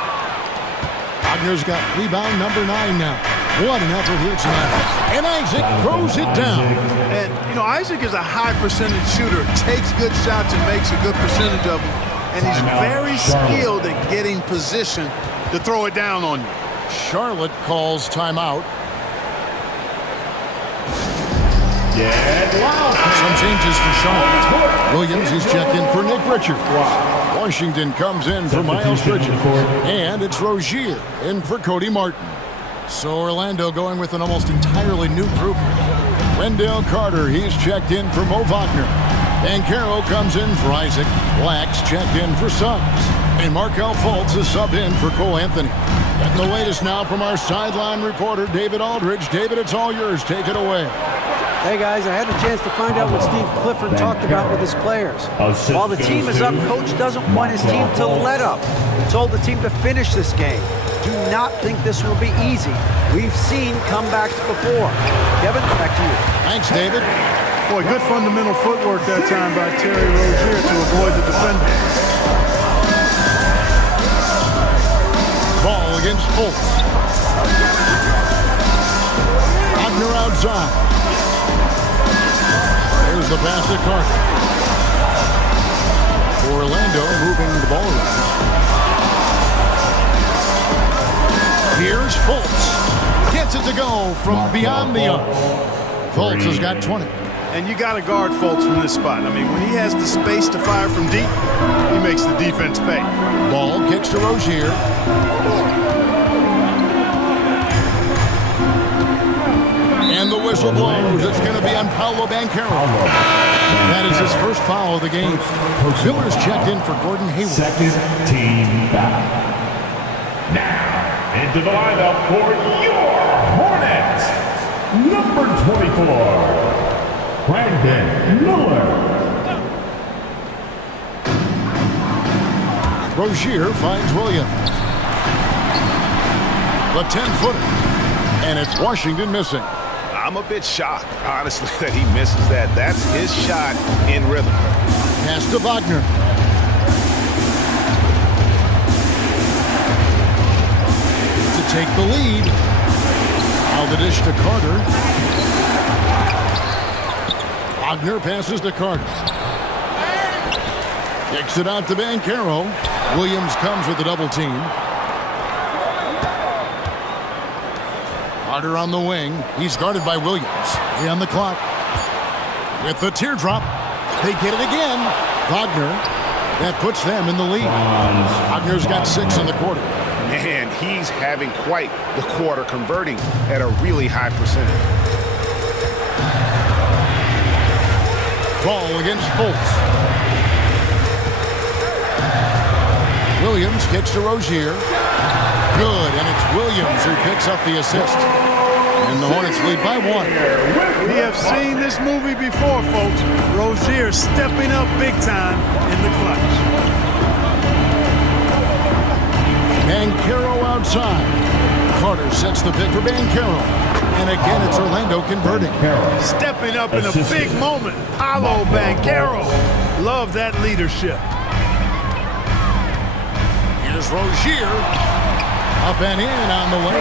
Wagner's got rebound number 9 now. 1 and after here tonight. And Isaac throws it down. And, you know, Isaac is a high percentage shooter. Takes good shots and makes a good percentage of them. And he's very skilled at getting position to throw it down on you. Charlotte calls timeout. Some changes for Charlotte. Williams is checked in for Nick Richards. Washington comes in for Miles Bridges. And it's Rozier in for Cody Martin. So Orlando going with an almost entirely new group. Wendell Carter, he's checked in for Mo Wagner. Banchero comes in for Isaac. Black's checked in for Suggs. And Markelle Fultz is subbed in for Cole Anthony. Getting the latest now from our sideline reporter, David Aldridge. David, it's all yours. Take it away. Hey guys, I had a chance to find out what Steve Clifford talked about with his players. While the team is up, coach doesn't want his team to let up. He told the team to finish this game. Do not think this will be easy. We've seen comebacks before. Kevin, back to you. Thanks, David. Boy, good fundamental footwork that time by Terry Rozier to avoid the defender. Ball against Fultz. Wagner outside. There's the pass to Carter. Orlando moving the ball around. Here's Fultz. Gets it to go from beyond the arc. Fultz has got 20. And you got to guard Fultz from this spot. I mean, when he has the space to fire from deep, he makes the defense pay. Ball kicks to Rozier. And the whistle blows. It's going to be on Paolo Banchero. That is his first foul of the game. Villar's checked in for Gordon Hayward. Second team foul. Now, into the lineup for your Hornets, number 24, Brandon Miller. Rozier finds Williams. The 10-footer. And it's Washington missing. I'm a bit shocked, honestly, that he misses that. That's his shot in rhythm. Pass to Wagner. To take the lead. Now the dish to Carter. Wagner passes to Carter. Kicks it out to Banchero. Williams comes with the double team. Carter on the wing. He's guarded by Williams. 3 on the clock. With the teardrop. They get it again. Wagner. That puts them in the lead. Wagner's got 6 in the quarter. Man, he's having quite the quarter, converting at a really high percentage. Ball against Fultz. Williams kicks to Rozier. Good, and it's Williams who picks up the assist. And the Hornets lead by 1. We have seen this movie before, folks. Rozier stepping up big time in the clutch. Banchero outside. Carter sets the pick for Banchero. And again, it's Orlando converting. Stepping up in a big moment. Paolo Banchero. Love that leadership. Here's Rozier. Up and in on the way.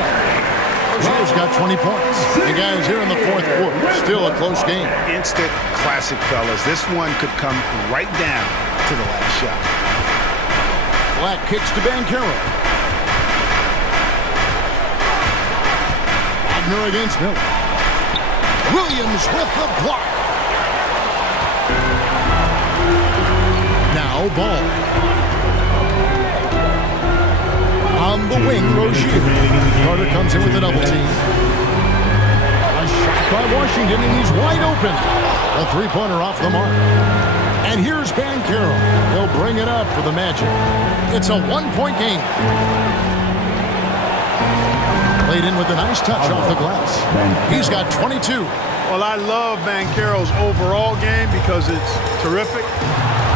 Rozier's got 20 points. And guys, here in the 4th quarter, still a close game. Instant classic, fellas. This one could come right down to the last shot. Black kicks to Banchero. Wagner against Miller. Williams with the block. Now ball. On on the wing, Rozier. Carter comes in with a double team. A shot by Washington, and he's wide open. A three-pointer off the mark. And here's Banchero. He'll bring it up for the Magic. It's a one-point game. Played in with a nice touch off the glass. He's got 22. Well, I love Banchero's overall game because it's terrific.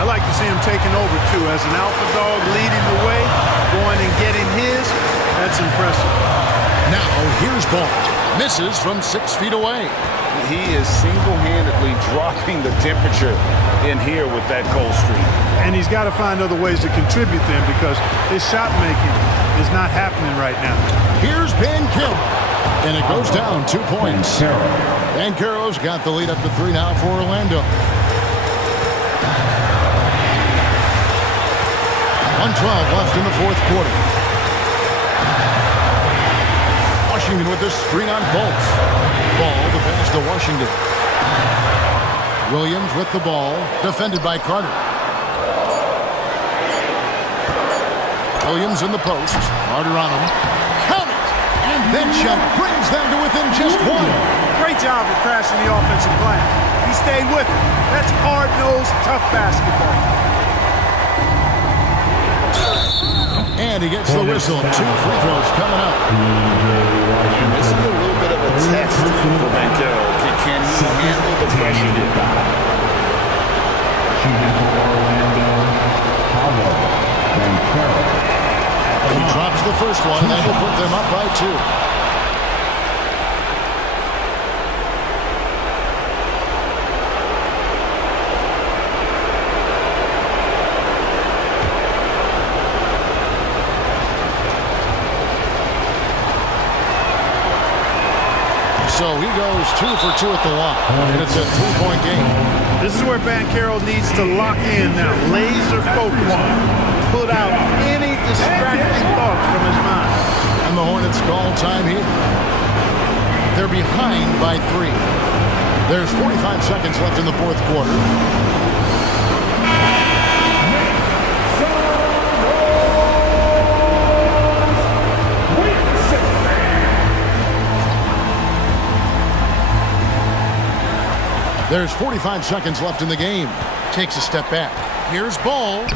I like to see him taking over, too. As an alpha dog leading the way, going and getting his, that's impressive. Now, here's Ball. Misses from 6 feet away. He is single-handedly dropping the temperature in here with that cold streak. And he's got to find other ways to contribute then because his shot making is not happening right now. Here's Banchero. And it goes down 2 points. Banchero's got the lead up to 3 now for Orlando. 1:12 left in the fourth quarter. Washington with this screen on Fultz. Ball, the pass to Washington. Williams with the ball, defended by Carter. Williams in the post. Carter on him. Count it! And then shot brings them to within just one. Great job of crashing the offensive glass. He stayed with it. That's hard-nosed, tough basketball. And he gets the whistle. 2 free throws coming up. And this is a little bit of a test for Banchero. Can he handle the pressure? Shooting for Orlando, Paulo Banchero. He drops the first one, and that will put them up by 2. So he goes 2 for 2 at the line, and it's a 3-point game. This is where Banchero needs to lock in now. Laser focus. Put out any distracting thoughts from his mind. And the Hornets call time here. They're behind by 3. There's 45 seconds left in the fourth quarter. There's 45 seconds left in the game. Takes a step back. Here's Ball.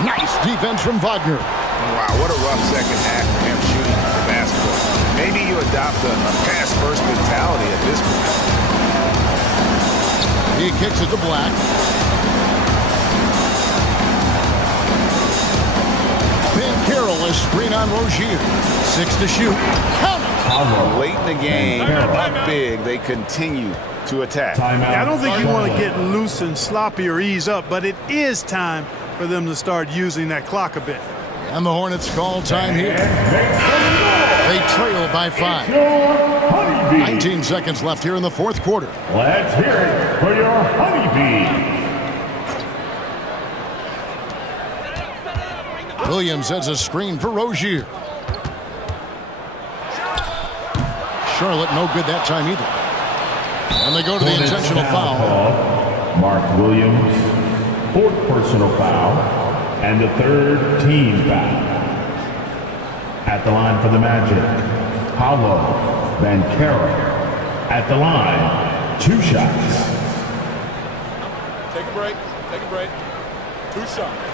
Nice defense from Wagner. Wow, what a rough second half for him shooting the basketball. Maybe you adopt a pass-first mentality at this point. He kicks it to Black. Banchero is screen on Rozier. 6 to shoot. Count it! Late in the game, up big, they continue to attack. I don't think you want to get loose and sloppy or ease up, but it is time for them to start using that clock a bit. And the Hornets call time here. They trail by 5. 19 seconds left here in the fourth quarter. Let's hear it for your Honeybees. Williams has a screen for Rozier. Charlotte no good that time either. And they go to the intentional foul. Mark Williams, 4th personal foul, and the 3rd team foul. At the line for the Magic, Paulo Banchero. At the line, 2 shots. Take a break. Take a break. 2 shots.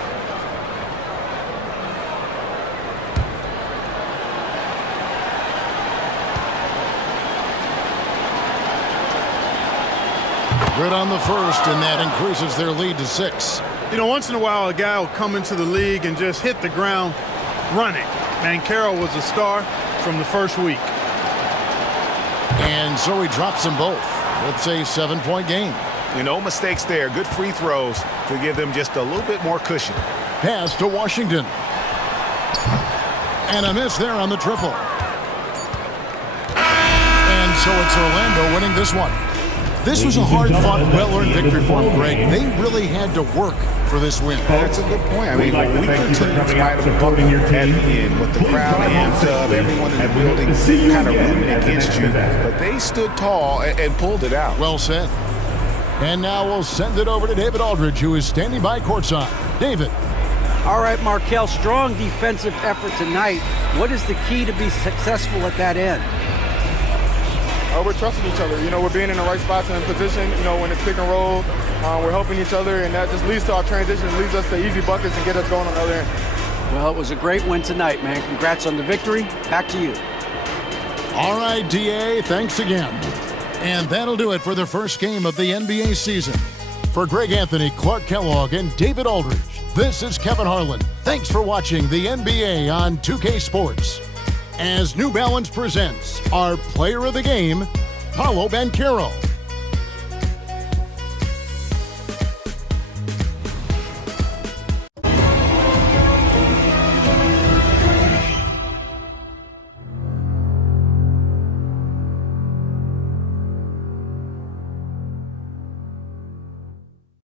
Good on the first, and that increases their lead to 6. You know, once in a while, a guy will come into the league and just hit the ground running. Banchero was a star from the first week. And so he drops them both. It's a 7-point game. No mistakes there. Good free throws to give them just a little bit more cushion. Pass to Washington. And a miss there on the triple. And so it's Orlando winning this one. This was a hard-fought, well-earned victory for them, Greg. They really had to work for this win. That's a good point. I mean, weaker teams might have buckled at the end with the crowd amped up, everyone in the building kind of rooting against you. But they stood tall and pulled it out. Well said. And now we'll send it over to David Aldridge, who is standing by courtside. David. All right, Markel, strong defensive effort tonight. What is the key to be successful at that end? We're trusting each other. You know, we're being in the right spots and in position. You know, when it's pick and roll, we're helping each other, and that just leads to our transition, leads us to easy buckets and get us going on the other end. Well, it was a great win tonight, man. Congrats on the victory. Back to you. All right, DA, thanks again. And that'll do it for the first game of the NBA season. For Greg Anthony, Clark Kellogg, and David Aldridge, this is Kevin Harlan. Thanks for watching the NBA on 2K Sports. As New Balance presents our player of the game, Paolo Banchero.